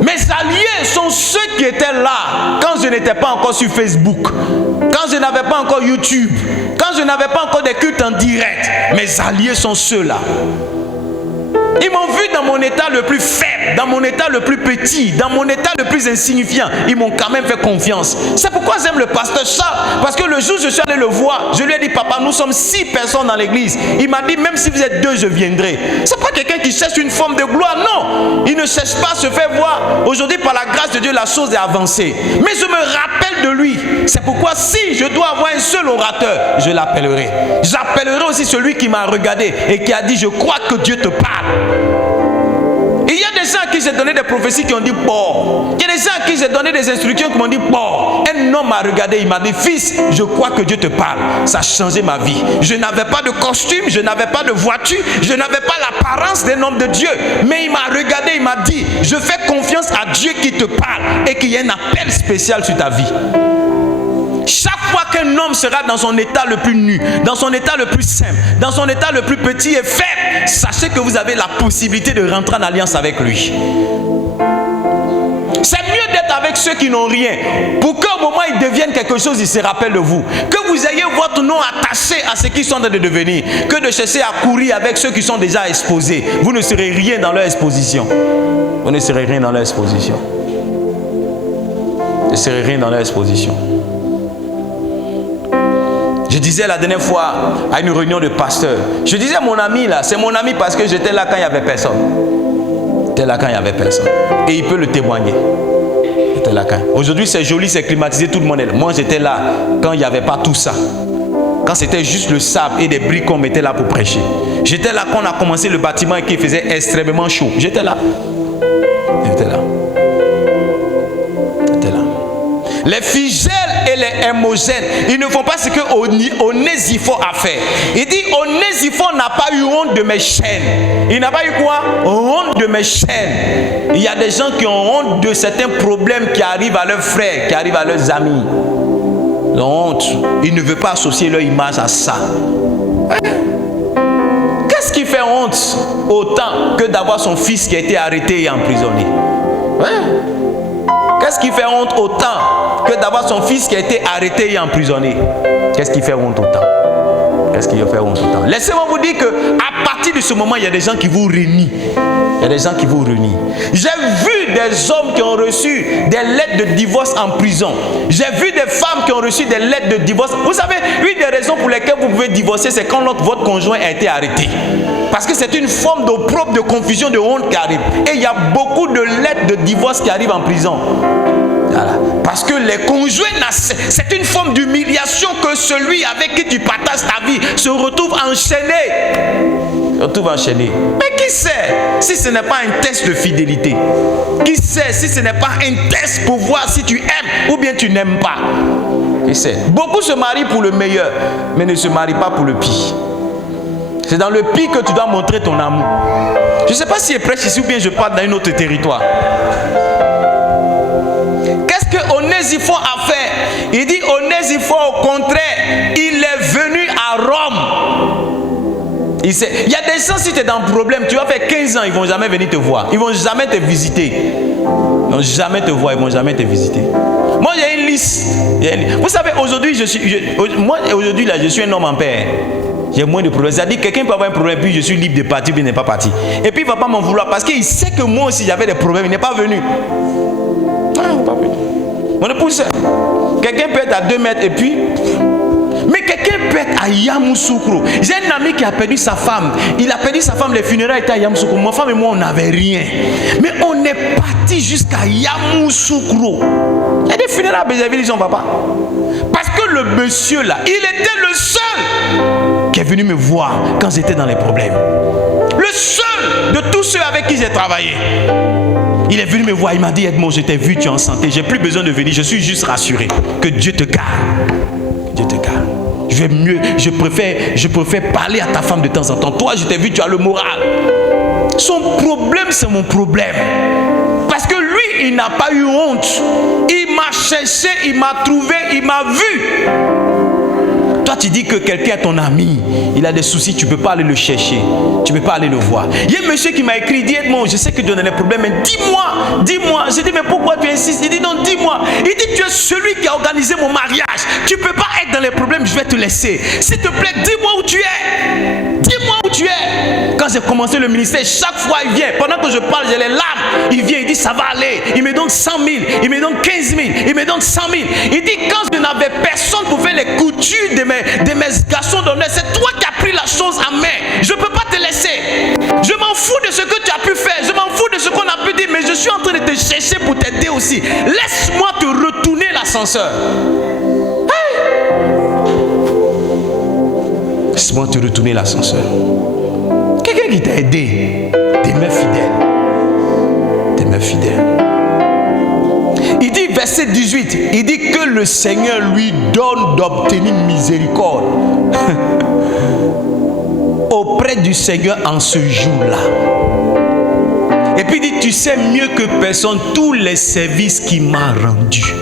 Mes alliés sont ceux qui étaient là quand je n'étais pas encore sur Facebook, quand je n'avais pas encore YouTube, quand je n'avais pas encore des cultes en direct. Mes alliés sont ceux-là. Ils m'ont vu dans mon état le plus faible, dans mon état le plus petit, dans mon état le plus insignifiant. Ils m'ont quand même fait confiance. C'est pourquoi j'aime le pasteur Charles. Parce que le jour où je suis allé le voir, je lui ai dit, papa, nous sommes 6 personnes dans l'église. Il m'a dit, même si vous êtes 2, je viendrai. C'est pas quelqu'un qui cherche une forme de gloire, non. Il ne cherche pas à se faire voir. Aujourd'hui, par la grâce de Dieu, la chose est avancée. Mais je me rappelle de lui. C'est pourquoi si je dois avoir un seul orateur, je l'appellerai. J'appellerai aussi celui qui m'a regardé et qui a dit, je crois que Dieu te parle. Il y a des gens à qui j'ai donné des prophéties qui ont dit bon. Il y a des gens à qui j'ai donné des instructions qui m'ont dit bon. Un homme m'a regardé, il m'a dit fils, je crois que Dieu te parle. Ça a changé ma vie. Je n'avais pas de costume, je n'avais pas de voiture, je n'avais pas l'apparence d'un homme de Dieu. Mais il m'a regardé, il m'a dit je fais confiance à Dieu qui te parle et qu'il y a un appel spécial sur ta vie. Chaque fois qu'un homme sera dans son état le plus nu, dans son état le plus simple, dans son état le plus petit et faible, sachez que vous avez la possibilité de rentrer en alliance avec lui. C'est mieux d'être avec ceux qui n'ont rien, pour qu'au moment où ils deviennent quelque chose, ils se rappellent de vous. Que vous ayez votre nom attaché à ce qu'ils sont en train de devenir, que de chercher à courir avec ceux qui sont déjà exposés. Vous ne serez rien dans leur exposition. Vous ne serez rien dans leur exposition. Vous ne serez rien dans leur exposition. Je disais la dernière fois à une réunion de pasteurs, je disais mon ami là, c'est mon ami parce que j'étais là quand il n'y avait personne. J'étais là quand il n'y avait personne. Et il peut le témoigner. J'étais là quand. Aujourd'hui c'est joli, c'est climatisé, tout le monde est là. Moi j'étais là quand il n'y avait pas tout ça. Quand c'était juste le sable et des briques qu'on mettait là pour prêcher. J'étais là quand on a commencé le bâtiment et qu'il faisait extrêmement chaud. J'étais là. Les Phygèles et les Hermogènes, ils ne font pas ce que Onésiphore a fait. Il dit, Onésiphore n'a pas eu honte de mes chaînes. Il n'a pas eu quoi? Honte de mes chaînes. Il y a des gens qui ont honte de certains problèmes qui arrivent à leurs frères, qui arrivent à leurs amis. Ils ont honte. Ils ne veulent pas associer leur image à ça. Qu'est-ce qui fait honte autant que d'avoir son fils qui a été arrêté et emprisonné? Qu'est-ce qui fait honte autant que d'avoir son fils qui a été arrêté et emprisonné? Qu'est-ce qui fait honte autant? Qu'est-ce qui fait honte autant? Laissez-moi vous dire qu'à partir de ce moment, il y a des gens qui vous renient. Il y a des gens qui vous renient. J'ai vu des hommes qui ont reçu des lettres de divorce en prison. J'ai vu des femmes qui ont reçu des lettres de divorce. Vous savez, une des raisons pour lesquelles vous pouvez divorcer, c'est quand votre conjoint a été arrêté. Parce que c'est une forme d'opprobre, de confusion, de honte qui arrive. Et il y a beaucoup de lettres de divorce qui arrivent en prison. Voilà. Parce que les conjoints, c'est une forme d'humiliation que celui avec qui tu partages ta vie se retrouve enchaîné. Mais qui sait si ce n'est pas un test de fidélité? Qui sait si ce n'est pas un test pour voir si tu aimes ou bien tu n'aimes pas? Qui sait? Beaucoup se marient pour le meilleur, mais ne se marient pas pour le pire. C'est dans le pire que tu dois montrer ton amour. Je ne sais pas si je prêche ici ou bien je parle dans un autre territoire. Qu'est-ce que Onésiphore a fait? Il dit Onésiphore, au contraire, il est venu à Rome. Il y a des gens, si tu es dans un problème, tu vas faire 15 ans, ils ne vont jamais venir te voir. Ils ne vont jamais te visiter. Ils ne vont jamais te voir, ils ne vont jamais te visiter. Moi, il y a une liste. Vous savez, aujourd'hui, je suis un homme en paix. J'ai moins de problèmes. C'est-à-dire que quelqu'un peut avoir un problème, puis je suis libre de partir, puis il n'est pas parti. Et puis il ne va pas m'en vouloir parce qu'il sait que moi aussi j'avais des problèmes. Il n'est pas venu. Mon épouse, quelqu'un peut être à 2 mètres et puis... Mais quelqu'un peut être à Yamoussoukro. J'ai un ami qui a perdu sa femme. Il a perdu sa femme, les funérailles étaient à Yamoussoukro. Ma femme et moi, on n'avait rien. Mais on est parti jusqu'à Yamoussoukro. Il y a des funérailles à Bézaville, ils ne vont pas. Parce que le monsieur là, il était le seul qui est venu me voir quand j'étais dans les problèmes. Le seul de tous ceux avec qui j'ai travaillé. Il est venu me voir, il m'a dit, Edmond, je t'ai vu, tu es en santé, j'ai plus besoin de venir, je suis juste rassuré. Que Dieu te garde. Dieu te garde. Je vais mieux, je préfère parler à ta femme de temps en temps. Toi, je t'ai vu, tu as le moral. Son problème, c'est mon problème. Parce que lui, il n'a pas eu honte. Il m'a cherché, il m'a trouvé, il m'a vu. Toi, tu dis que quelqu'un est ton ami, il a des soucis, tu ne peux pas aller le chercher, tu ne peux pas aller le voir. Il y a un monsieur qui m'a écrit, dit, Edmond, je sais que tu as des problèmes, mais dis-moi. J'ai dit, mais pourquoi tu insistes? Il dit, non, dis-moi. Il dit, tu es celui qui a organisé mon mariage. Tu ne peux pas être dans les problèmes, je vais te laisser. S'il te plaît, dis-moi où tu es. Dis-moi où tu es. Quand j'ai commencé le ministère, chaque fois il vient. Pendant que je parle, j'ai les larmes. Il vient, il dit, ça va aller. Il me donne 100 000, il me donne 15 000, il me donne 100 000. Il dit, quand je n'avais personne pour faire les coutures de mes garçons d'honneur, c'est toi qui as pris la chose en main. Je ne peux pas te laisser. Je m'en fous de ce que tu as pu faire. Je m'en fous de ce qu'on a pu dire. Mais je suis en train de te chercher pour t'aider aussi. Laisse-moi te retourner l'ascenseur. Laisse-moi te retourner l'ascenseur. Quelqu'un qui t'a aidé. Des mains fidèles. Des mains fidèles. Il dit, verset 18, il dit que le Seigneur lui donne d'obtenir miséricorde auprès du Seigneur en ce jour-là. Et puis il dit, tu sais mieux que personne tous les services qu'il m'a rendus.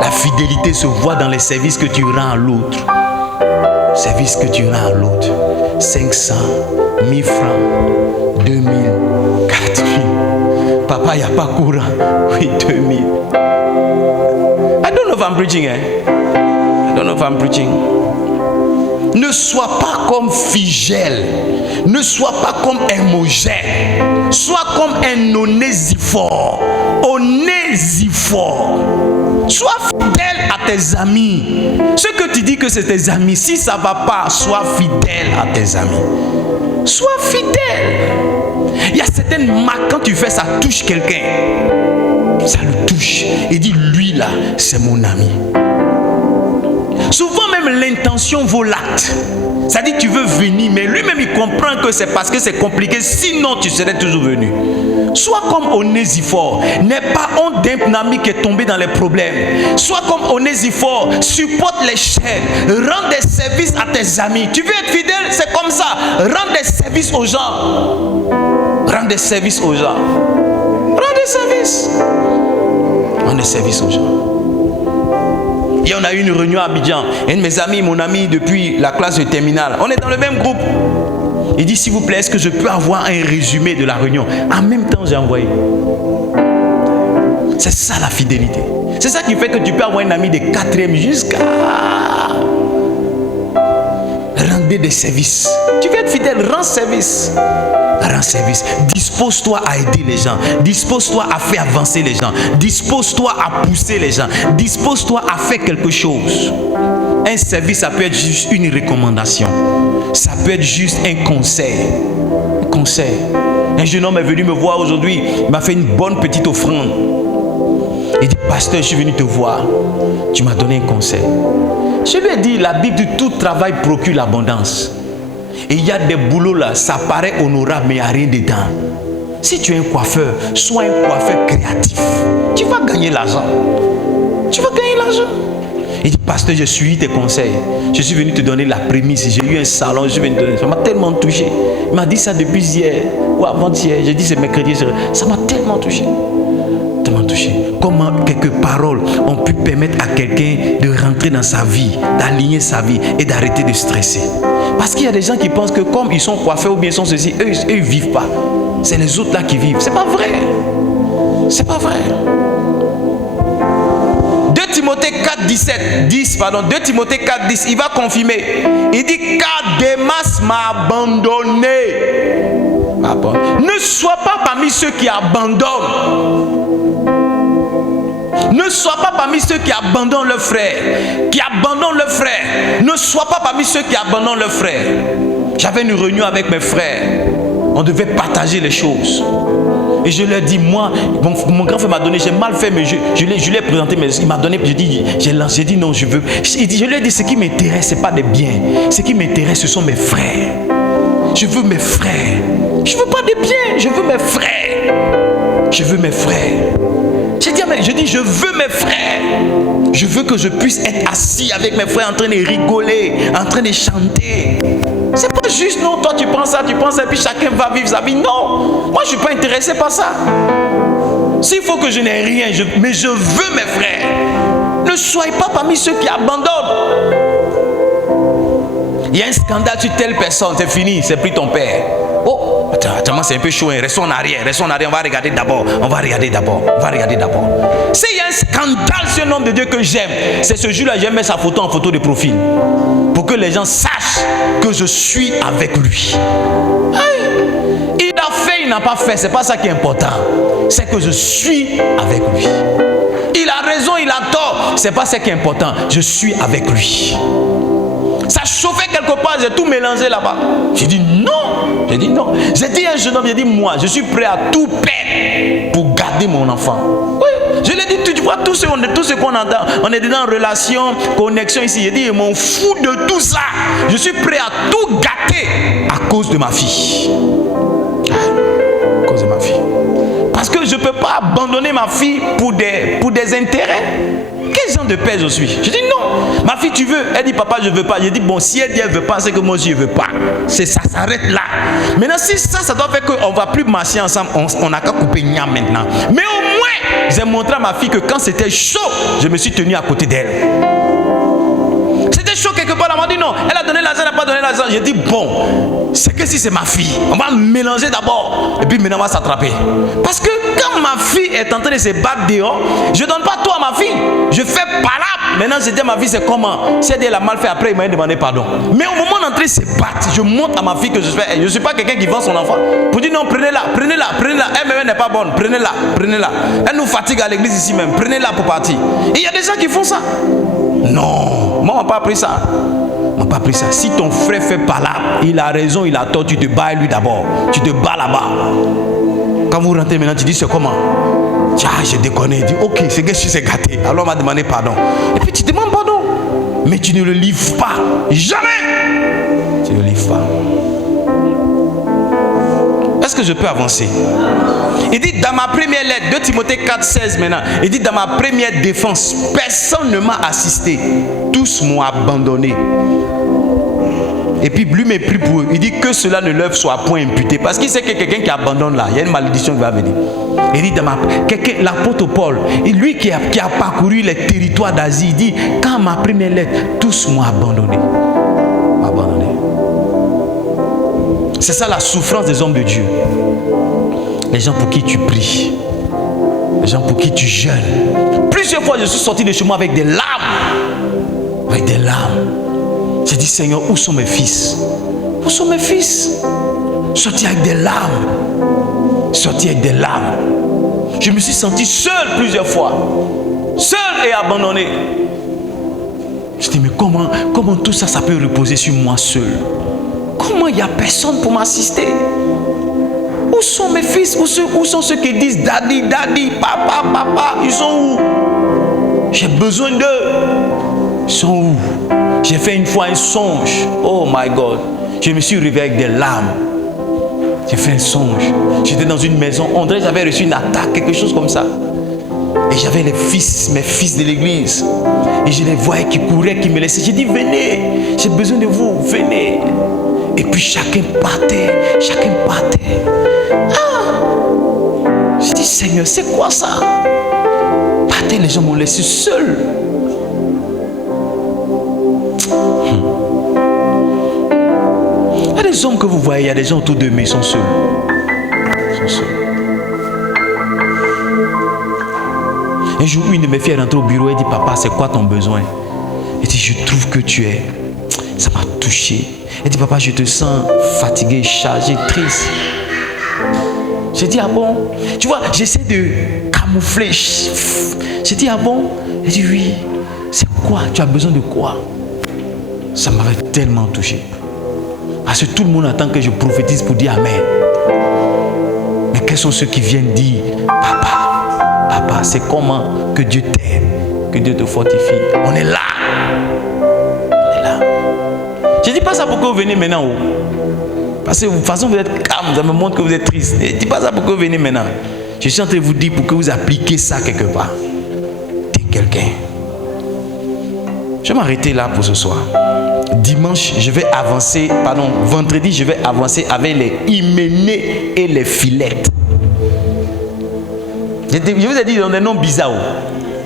La fidélité se voit dans les services que tu rends à l'autre. Services que tu rends à l'autre. 500, 1000 francs, 2000, 4000. Papa, il n'y a pas courant. Oui, 2000. I don't know if I'm preaching. I don't know if I'm preaching. Ne sois pas comme Phygèle. Ne sois pas comme Hermogène. Sois comme un Onésiphore. Onésiphore. Sois fidèle à tes amis. Ce que tu dis que c'est tes amis, si ça ne va pas, sois fidèle à tes amis. Sois fidèle. Il y a certaines marques, quand tu fais ça, touche quelqu'un. Ça le touche. Il dit, lui là, c'est mon ami. Souvent même l'intention vaut l'acte. C'est-à-dire que tu veux venir, mais lui-même il comprend que c'est parce que c'est compliqué, sinon tu serais toujours venu. Sois comme Onésiphore, n'aie pas honte d'un ami qui est tombé dans les problèmes. Sois comme Onésiphore, supporte les chaînes, rends des services à tes amis. Tu veux être fidèle, c'est comme ça. Rends des services aux gens. Rends des services aux gens. Rends des services. Rends des services aux gens. Et on a eu une réunion à Abidjan. Un de mes amis, mon ami depuis la classe de terminale, on est dans le même groupe. Il dit, s'il vous plaît, est-ce que je peux avoir un résumé de la réunion? En même temps, j'ai envoyé. C'est ça la fidélité. C'est ça qui fait que tu peux avoir un ami de 4e jusqu'à... Rendez des services. Tu veux être fidèle, rends service. Rends service. Dispose-toi à aider les gens. Dispose-toi à faire avancer les gens. Dispose-toi à pousser les gens. Dispose-toi à faire quelque chose. Un service, ça peut être juste une recommandation. Ça peut être juste un conseil. Un conseil. Un jeune homme est venu me voir aujourd'hui. Il m'a fait une bonne petite offrande. Il dit, pasteur, je suis venu te voir. Tu m'as donné un conseil. Je lui ai dit, la Bible dit, tout travail procure l'abondance. Et il y a des boulots là, ça paraît honorable, mais il n'y a rien dedans. Si tu es un coiffeur, sois un coiffeur créatif. Tu vas gagner l'argent. Tu vas gagner l'argent. Il dit, pasteur, j'ai suivi tes conseils. Je suis venu te donner la prémisse. J'ai eu un salon, je suis venu te donner. Ça m'a tellement touché. Il m'a dit ça depuis hier ou avant-hier. J'ai dit c'est mercredi. Ça m'a tellement touché. Tellement touché. Comment quelques paroles ont pu permettre à quelqu'un de rentrer dans sa vie, d'aligner sa vie et d'arrêter de stresser. Parce qu'il y a des gens qui pensent que comme ils sont coiffés ou bien ils sont ceci, eux ils ne vivent pas. C'est les autres là qui vivent. C'est pas vrai. C'est pas vrai. 2 Timothée 2 Timothée 4, 10, il va confirmer. Il dit, car Démas m'a abandonné. Ne sois pas parmi ceux qui abandonnent. Ne sois pas parmi ceux qui abandonnent leurs frères. Qui abandonnent leurs frères. Ne sois pas parmi ceux qui abandonnent leurs frères. J'avais une réunion avec mes frères. On devait partager les choses. Et je leur ai dit, moi, mon grand frère m'a donné, j'ai mal fait, mais je lui ai présenté, mais il m'a donné, j'ai dit non, je veux. Je lui ai dit, ce qui m'intéresse, ce n'est pas des biens. Ce qui m'intéresse, ce sont mes frères. Je veux mes frères. Je ne veux pas des biens, je veux mes frères. Je veux mes frères. Je dis, je veux mes frères. Je veux que je puisse être assis avec mes frères en train de rigoler, en train de chanter. C'est pas juste, non, toi tu prends ça, et puis chacun va vivre sa vie. Non, moi je ne suis pas intéressé par ça. S'il faut que je n'ai rien, mais je veux mes frères. Ne soyez pas parmi ceux qui abandonnent. Il y a un scandale sur telle personne, c'est fini, c'est plus ton père. Oh, attends, c'est un peu chaud, restons en arrière, on va regarder d'abord. S'il y a un scandale sur un homme de Dieu que j'aime, c'est ce jour-là, j'aime mettre sa photo en photo de profil. Pour que les gens sachent que je suis avec lui. Il a fait, il n'a pas fait, c'est pas ça qui est important. C'est que je suis avec lui. Il a raison, il a tort, c'est pas ça qui est important. Je suis avec lui. Ça chauffait quelque part, j'ai tout mélangé là-bas. J'ai dit non. J'ai dit à un jeune homme, j'ai dit moi, je suis prêt à tout perdre pour garder mon enfant. Oui, je l'ai dit, tu vois, tout ce qu'on entend, on est dans relation, connexion ici. J'ai dit, je m'en fous de tout ça. Je suis prêt à tout gâter à cause de ma fille. À cause de ma fille. Parce que je ne peux pas abandonner ma fille pour des intérêts. Quel genre de père je suis? Je dis non. Ma fille, tu veux? Elle dit papa, je ne veux pas. Je dis bon, si elle dit elle ne veut pas, c'est que moi aussi je ne veux pas. Ça s'arrête là. Maintenant, si ça doit faire qu'on ne va plus marcher ensemble, on n'a qu'à couper niam maintenant. Mais au moins, j'ai montré à ma fille que quand c'était chaud, je me suis tenu à côté d'elle. C'était chaud quelque part, elle m'a dit non. Elle a donné l'argent, elle n'a pas donné l'argent. J'ai dit bon, c'est que si c'est ma fille, on va mélanger d'abord. Et puis maintenant on va s'attraper. Parce que quand ma fille est en train de se battre dehors, je ne donne pas tout à ma fille. Je fais palabre. Maintenant je dis à ma fille c'est comment. Si elle a mal fait après, il m'a demandé pardon. Mais au moment d'entrer se battre, je montre à ma fille que je fais. Je ne suis pas quelqu'un qui vend son enfant. Pour dire non, prenez-la. Elle n'est pas bonne, prenez-la. Elle nous fatigue à l'église ici même. Prenez-la pour partir. Et il y a des gens qui font ça. Non, moi on m'a pas appris ça. Si ton frère fait palabre, il a raison, il a tort, tu te bats lui d'abord. Tu te bats là-bas. Quand vous rentrez maintenant, tu dis c'est comment? Tiens, j'ai déconné. Il dit ok, c'est que je suis gâté. Alors on m'a demandé pardon. Et puis tu demandes pardon. mais tu ne le livres pas. Jamais. Tu ne le livres pas. Est-ce que je peux avancer? Il dit dans ma première lettre, 2 Timothée 4,16 maintenant, il dit dans ma première défense, personne ne m'a assisté, tous m'ont abandonné. Et puis lui me prie pour eux. Il dit que cela ne leur soit point imputé. Parce qu'il sait que quelqu'un qui abandonne là, il y a une malédiction qui va venir. Il dit l'apôtre Paul, lui qui a parcouru les territoires d'Asie, il dit quand ma première lettre, tous m'ont abandonné. C'est ça la souffrance des hommes de Dieu. Les gens pour qui tu pries, les gens pour qui tu jeûnes. Plusieurs fois je suis sorti de chez moi avec des larmes. Avec des larmes. J'ai dit Seigneur, où sont mes fils? Où sont mes fils? Sorti avec des larmes. Sorti avec des larmes. Je me suis senti seul plusieurs fois. Seul et abandonné. Je dis mais comment tout ça peut reposer sur moi seul? Comment il n'y a personne pour m'assister? Où sont mes fils? Où sont ceux qui disent daddy, daddy, papa, papa? Ils sont où? J'ai besoin d'eux. Ils sont où? J'ai fait une fois un songe. Oh my God. Je me suis réveillé avec des larmes. J'ai fait un songe. J'étais dans une maison. On dirait que j'avais reçu une attaque, quelque chose comme ça. Et j'avais mes fils de l'église. Et je les voyais qui couraient, qui me laissaient. J'ai dit venez, j'ai besoin de vous, venez. Et puis chacun partait. J'ai dit Seigneur, c'est quoi ça? Partez, les gens m'ont laissé seul. Il y a des hommes que vous voyez, il y a des gens autour d'eux, mais ils sont seuls. Un jour, une de mes filles est rentrée au bureau et dit papa, c'est quoi ton besoin? Elle dit je trouve que tu es. Ça m'a touché. Elle dit papa, je te sens fatigué, chargé, triste. J'ai dit ah bon? Tu vois, j'essaie de camoufler. J'ai dit ah bon? Elle dit oui. C'est quoi? Tu as besoin de quoi? Ça m'avait tellement touché. Parce que tout le monde attend que je prophétise pour dire amen. Mais quels sont ceux qui viennent dire papa, c'est comment que Dieu t'aime, que Dieu te fortifie? On est là. Je ne dis pas ça pour que vous venez maintenant. Parce que de toute façon vous êtes calme, ça me montre que vous êtes triste. Je ne dis pas ça pour que vous venez maintenant. Je suis en train de vous dire pour que vous appliquiez ça quelque part. T'es quelqu'un. Je vais m'arrêter là pour ce soir. Dimanche, je vais avancer, vendredi, je vais avancer avec les hyménées et les filettes. Je vous ai dit dans des noms bizarres.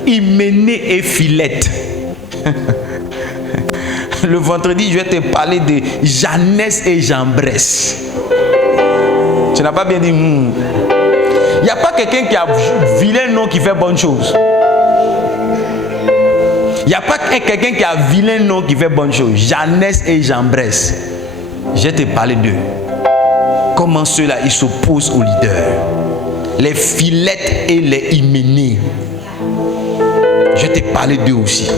Hyménée et filette. Le vendredi, je vais te parler de Jeannès et Jean-Bresse. Tu n'as pas bien dit. Il n'y a pas quelqu'un qui a vilain nom qui fait bonne chose. Il n'y a pas quelqu'un qui a vilain nom qui fait bonne chose. Jeannès et Jean-Bresse. Je vais te parler d'eux. Comment ceux-là, ils s'opposent aux leaders. Les filettes et les hyménées. Je vais te parler d'eux aussi.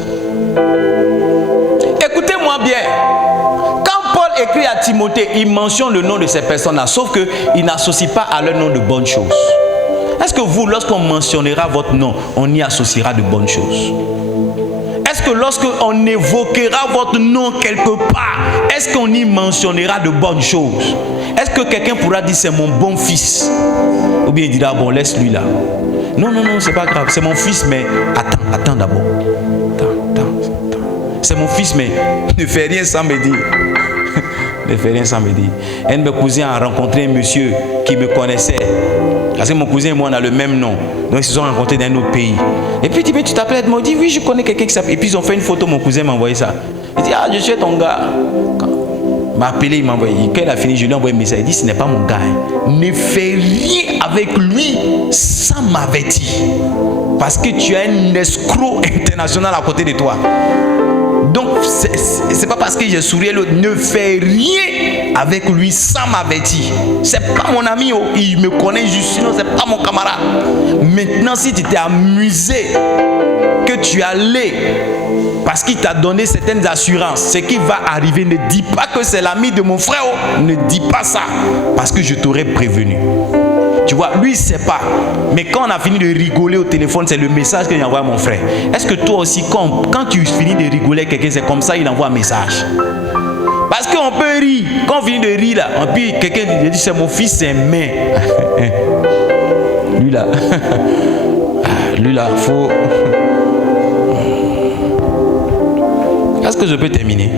Écoutez-moi bien. Quand Paul écrit à Timothée, il mentionne le nom de ces personnes-là, sauf qu'il n'associe pas à leur nom de bonnes choses. Est-ce que vous, lorsqu'on mentionnera votre nom, on y associera de bonnes choses? Est-ce que lorsqu'on évoquera votre nom quelque part, est-ce qu'on y mentionnera de bonnes choses? Est-ce que quelqu'un pourra dire c'est mon bon fils? Ou bien il dira bon, laisse-lui là. Non, c'est pas grave, c'est mon fils, mais attends d'abord. Attends. C'est mon fils, mais ne fais rien sans me dire. Ne fais rien sans me dire. Un de mes cousins a rencontré un monsieur qui me connaissait. Parce que mon cousin et moi, on a le même nom. Donc, ils se sont rencontrés dans un autre pays. Et puis, il dit, mais tu t'appelles Edmond? Il dit, oui, je connais quelqu'un qui s'appelle. Et puis, ils ont fait une photo, mon cousin m'a envoyé ça. Il dit, ah, je suis ton gars. Il m'a appelé, il m'a envoyé. Quand il a fini, je lui ai envoyé un message. Il dit, ce n'est pas mon gars. Ne fais rien avec lui sans m'avertir. Parce que tu as un escroc international à côté de toi. Donc, c'est pas parce que j'ai souri l'autre. Ne fais rien avec lui sans m'avertir. C'est pas mon ami, il me connaît juste, sinon c'est pas mon camarade. Maintenant, si tu t'es amusé, que tu es allé, parce qu'il t'a donné certaines assurances, ce qui va arriver, ne dis pas que c'est l'ami de mon frère. Ne dis pas ça, parce que je t'aurais prévenu. Tu vois, lui, il ne sait pas. Mais quand on a fini de rigoler au téléphone, c'est le message qu'il envoie à mon frère. Est-ce que toi aussi, quand tu finis de rigoler avec quelqu'un, c'est comme ça, il envoie un message? Parce qu'on peut rire. Quand on finit de rire, là, et puis quelqu'un dit, c'est mon fils, c'est main. Lui, là, lui, là, faut... Est-ce que je peux terminer?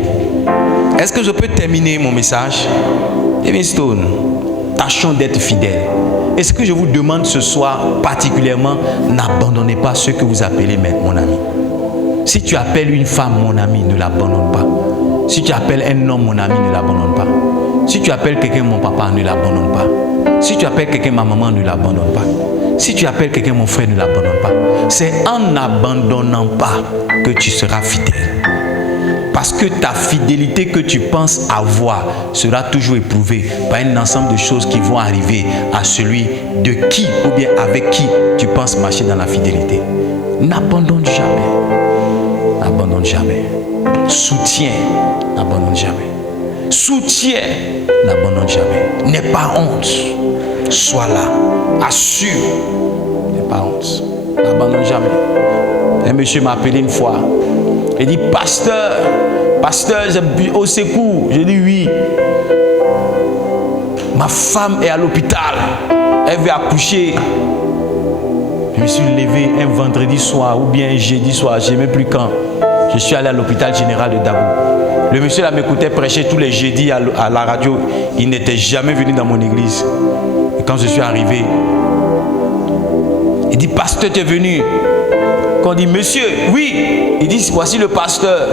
Est-ce que je peux terminer mon message? Kevin Stone, tâchons d'être fidèles. Et ce que je vous demande ce soir, particulièrement, n'abandonnez pas ce que vous appelez mon ami. Si tu appelles une femme mon ami, ne l'abandonne pas. Si tu appelles un homme mon ami, ne l'abandonne pas. Si tu appelles quelqu'un mon papa, ne l'abandonne pas. Si tu appelles quelqu'un ma maman, ne l'abandonne pas. Si tu appelles quelqu'un mon frère, ne l'abandonne pas. C'est en n'abandonnant pas que tu seras fidèle. Parce que ta fidélité que tu penses avoir sera toujours éprouvée par un ensemble de choses qui vont arriver à celui de qui ou bien avec qui tu penses marcher dans la fidélité. N'abandonne jamais. N'abandonne jamais. Soutiens, n'abandonne jamais. Soutiens, n'abandonne jamais. N'aie pas honte. Sois là. Assure. N'aie pas honte. N'abandonne jamais. Un monsieur m'a appelé une fois. Il dit, pasteur, au secours. Je dis oui. Ma femme est à l'hôpital. Elle veut accoucher. Je me suis levé un vendredi soir ou bien un jeudi soir, je ne sais même plus quand. Je suis allé à l'hôpital général de Dabo. Le monsieur là m'écoutait prêcher tous les jeudis à la radio. Il n'était jamais venu dans mon église. Et quand je suis arrivé, il dit, pasteur, tu es venu? Quand on dit, monsieur, oui. Il dit, voici le pasteur.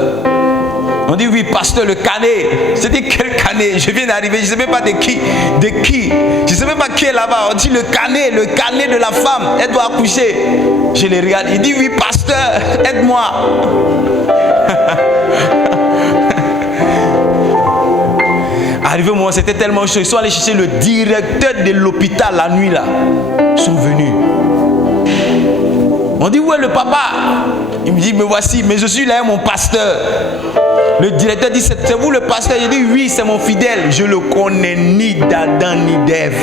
On dit, oui, pasteur, le canet. Je dis, quel canet? Je viens d'arriver, je ne sais même pas de qui. Je ne sais même pas qui est là-bas. On dit, le canet de la femme. Elle doit accoucher. Je les regarde. Il dit, oui, pasteur, aide-moi. Arrivé au moment, c'était tellement chaud. Ils sont allés chercher le directeur de l'hôpital la nuit là. Ils sont venus. On dit, où est le papa? Il me dit, me voici, mais je suis là, mon pasteur. Le directeur dit, c'est vous le pasteur? Il dit, oui, c'est mon fidèle. Je le connais ni d'Adam ni d'Ève.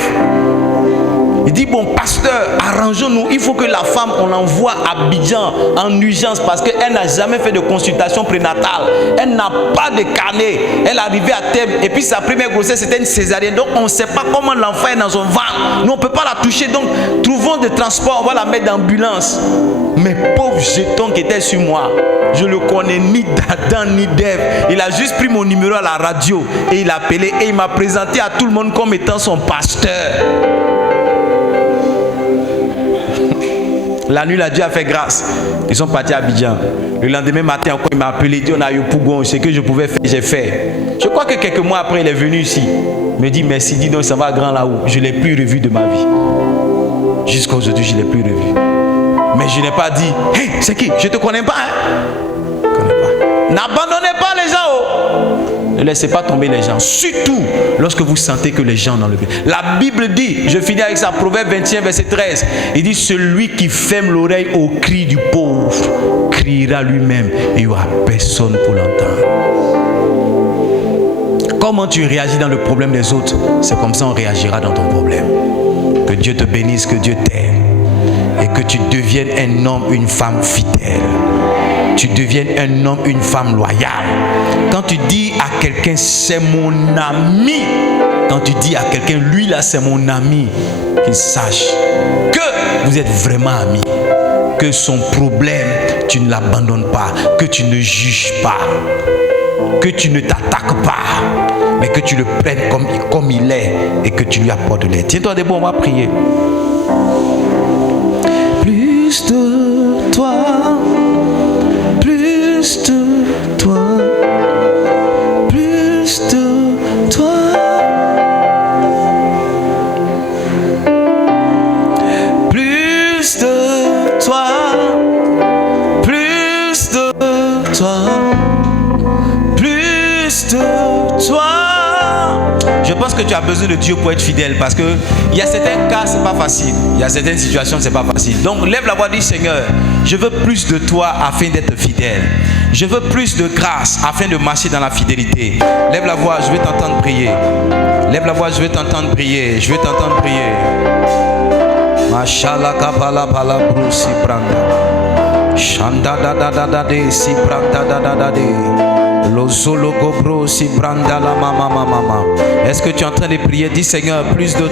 Il dit, bon, pasteur, arrangeons-nous. Il faut que la femme, on l'envoie à Abidjan en urgence parce qu'elle n'a jamais fait de consultation prénatale. Elle n'a pas de carnet. Elle est arrivée à terme. Et puis sa première grossesse, c'était une césarienne. Donc, on ne sait pas comment l'enfant est dans son ventre. Nous, on ne peut pas la toucher. Donc, trouvons des transports. On va la mettre dans l'ambulance. Mes pauvres jetons qui étaient sur moi, je ne le connais ni d'Adam ni d'Ève. Il a juste pris mon numéro à la radio et il a appelé et il m'a présenté à tout le monde comme étant son pasteur. La nuit, là, Dieu a fait grâce. Ils sont partis à Abidjan. Le lendemain matin, encore, il m'a appelé. Il dit, on a eu Pougon. Ce que je pouvais faire, j'ai fait. Je crois que quelques mois après, il est venu ici. Il me dit, merci, dis donc, ça va grand là-haut. Je ne l'ai plus revu de ma vie. Jusqu'à aujourd'hui, je ne l'ai plus revu. Mais je n'ai pas dit, hey, c'est qui? Je ne te connais pas. Hein? Je ne connais pas. N'abandonnez pas les gens. Ne laissez pas tomber les gens. Surtout lorsque vous sentez que les gens dans le bien. La Bible dit, je finis avec ça, Proverbe 21, verset 13. Il dit, celui qui ferme l'oreille au cri du pauvre criera lui-même et il n'y aura personne pour l'entendre. Comment tu réagis dans le problème des autres, c'est comme ça on réagira dans ton problème. Que Dieu te bénisse, que Dieu t'aime et que tu deviennes un homme, une femme fidèle. Tu deviennes un homme, une femme loyale. Quand tu dis à quelqu'un, c'est mon ami. Quand tu dis à quelqu'un, lui là, c'est mon ami, qu'il sache que vous êtes vraiment amis. Que son problème, tu ne l'abandonnes pas. Que tu ne juges pas. Que tu ne t'attaques pas. Mais que tu le prennes comme il est et que tu lui apportes de l'aide. Tiens-toi debout, on va prier. Plus de toi. Plus de toi, plus de toi, plus de toi, plus de toi, plus de toi. Je pense que tu as besoin de Dieu pour être fidèle parce que il y a certains cas, c'est pas facile. Il y a certaines situations, c'est pas facile. Donc lève la voix, dis Seigneur, je veux plus de toi afin d'être fidèle. Je veux plus de grâce afin de marcher dans la fidélité. Lève la voix, je vais t'entendre prier. Lève la voix, je vais t'entendre prier. Je vais t'entendre prier. Mashallah kapala pala brusi branda. Shanda da da da da de si branda da da da de. Lo solo gobro si branda la mama mama. Est-ce que tu es en train de prier? Dis Seigneur, plus de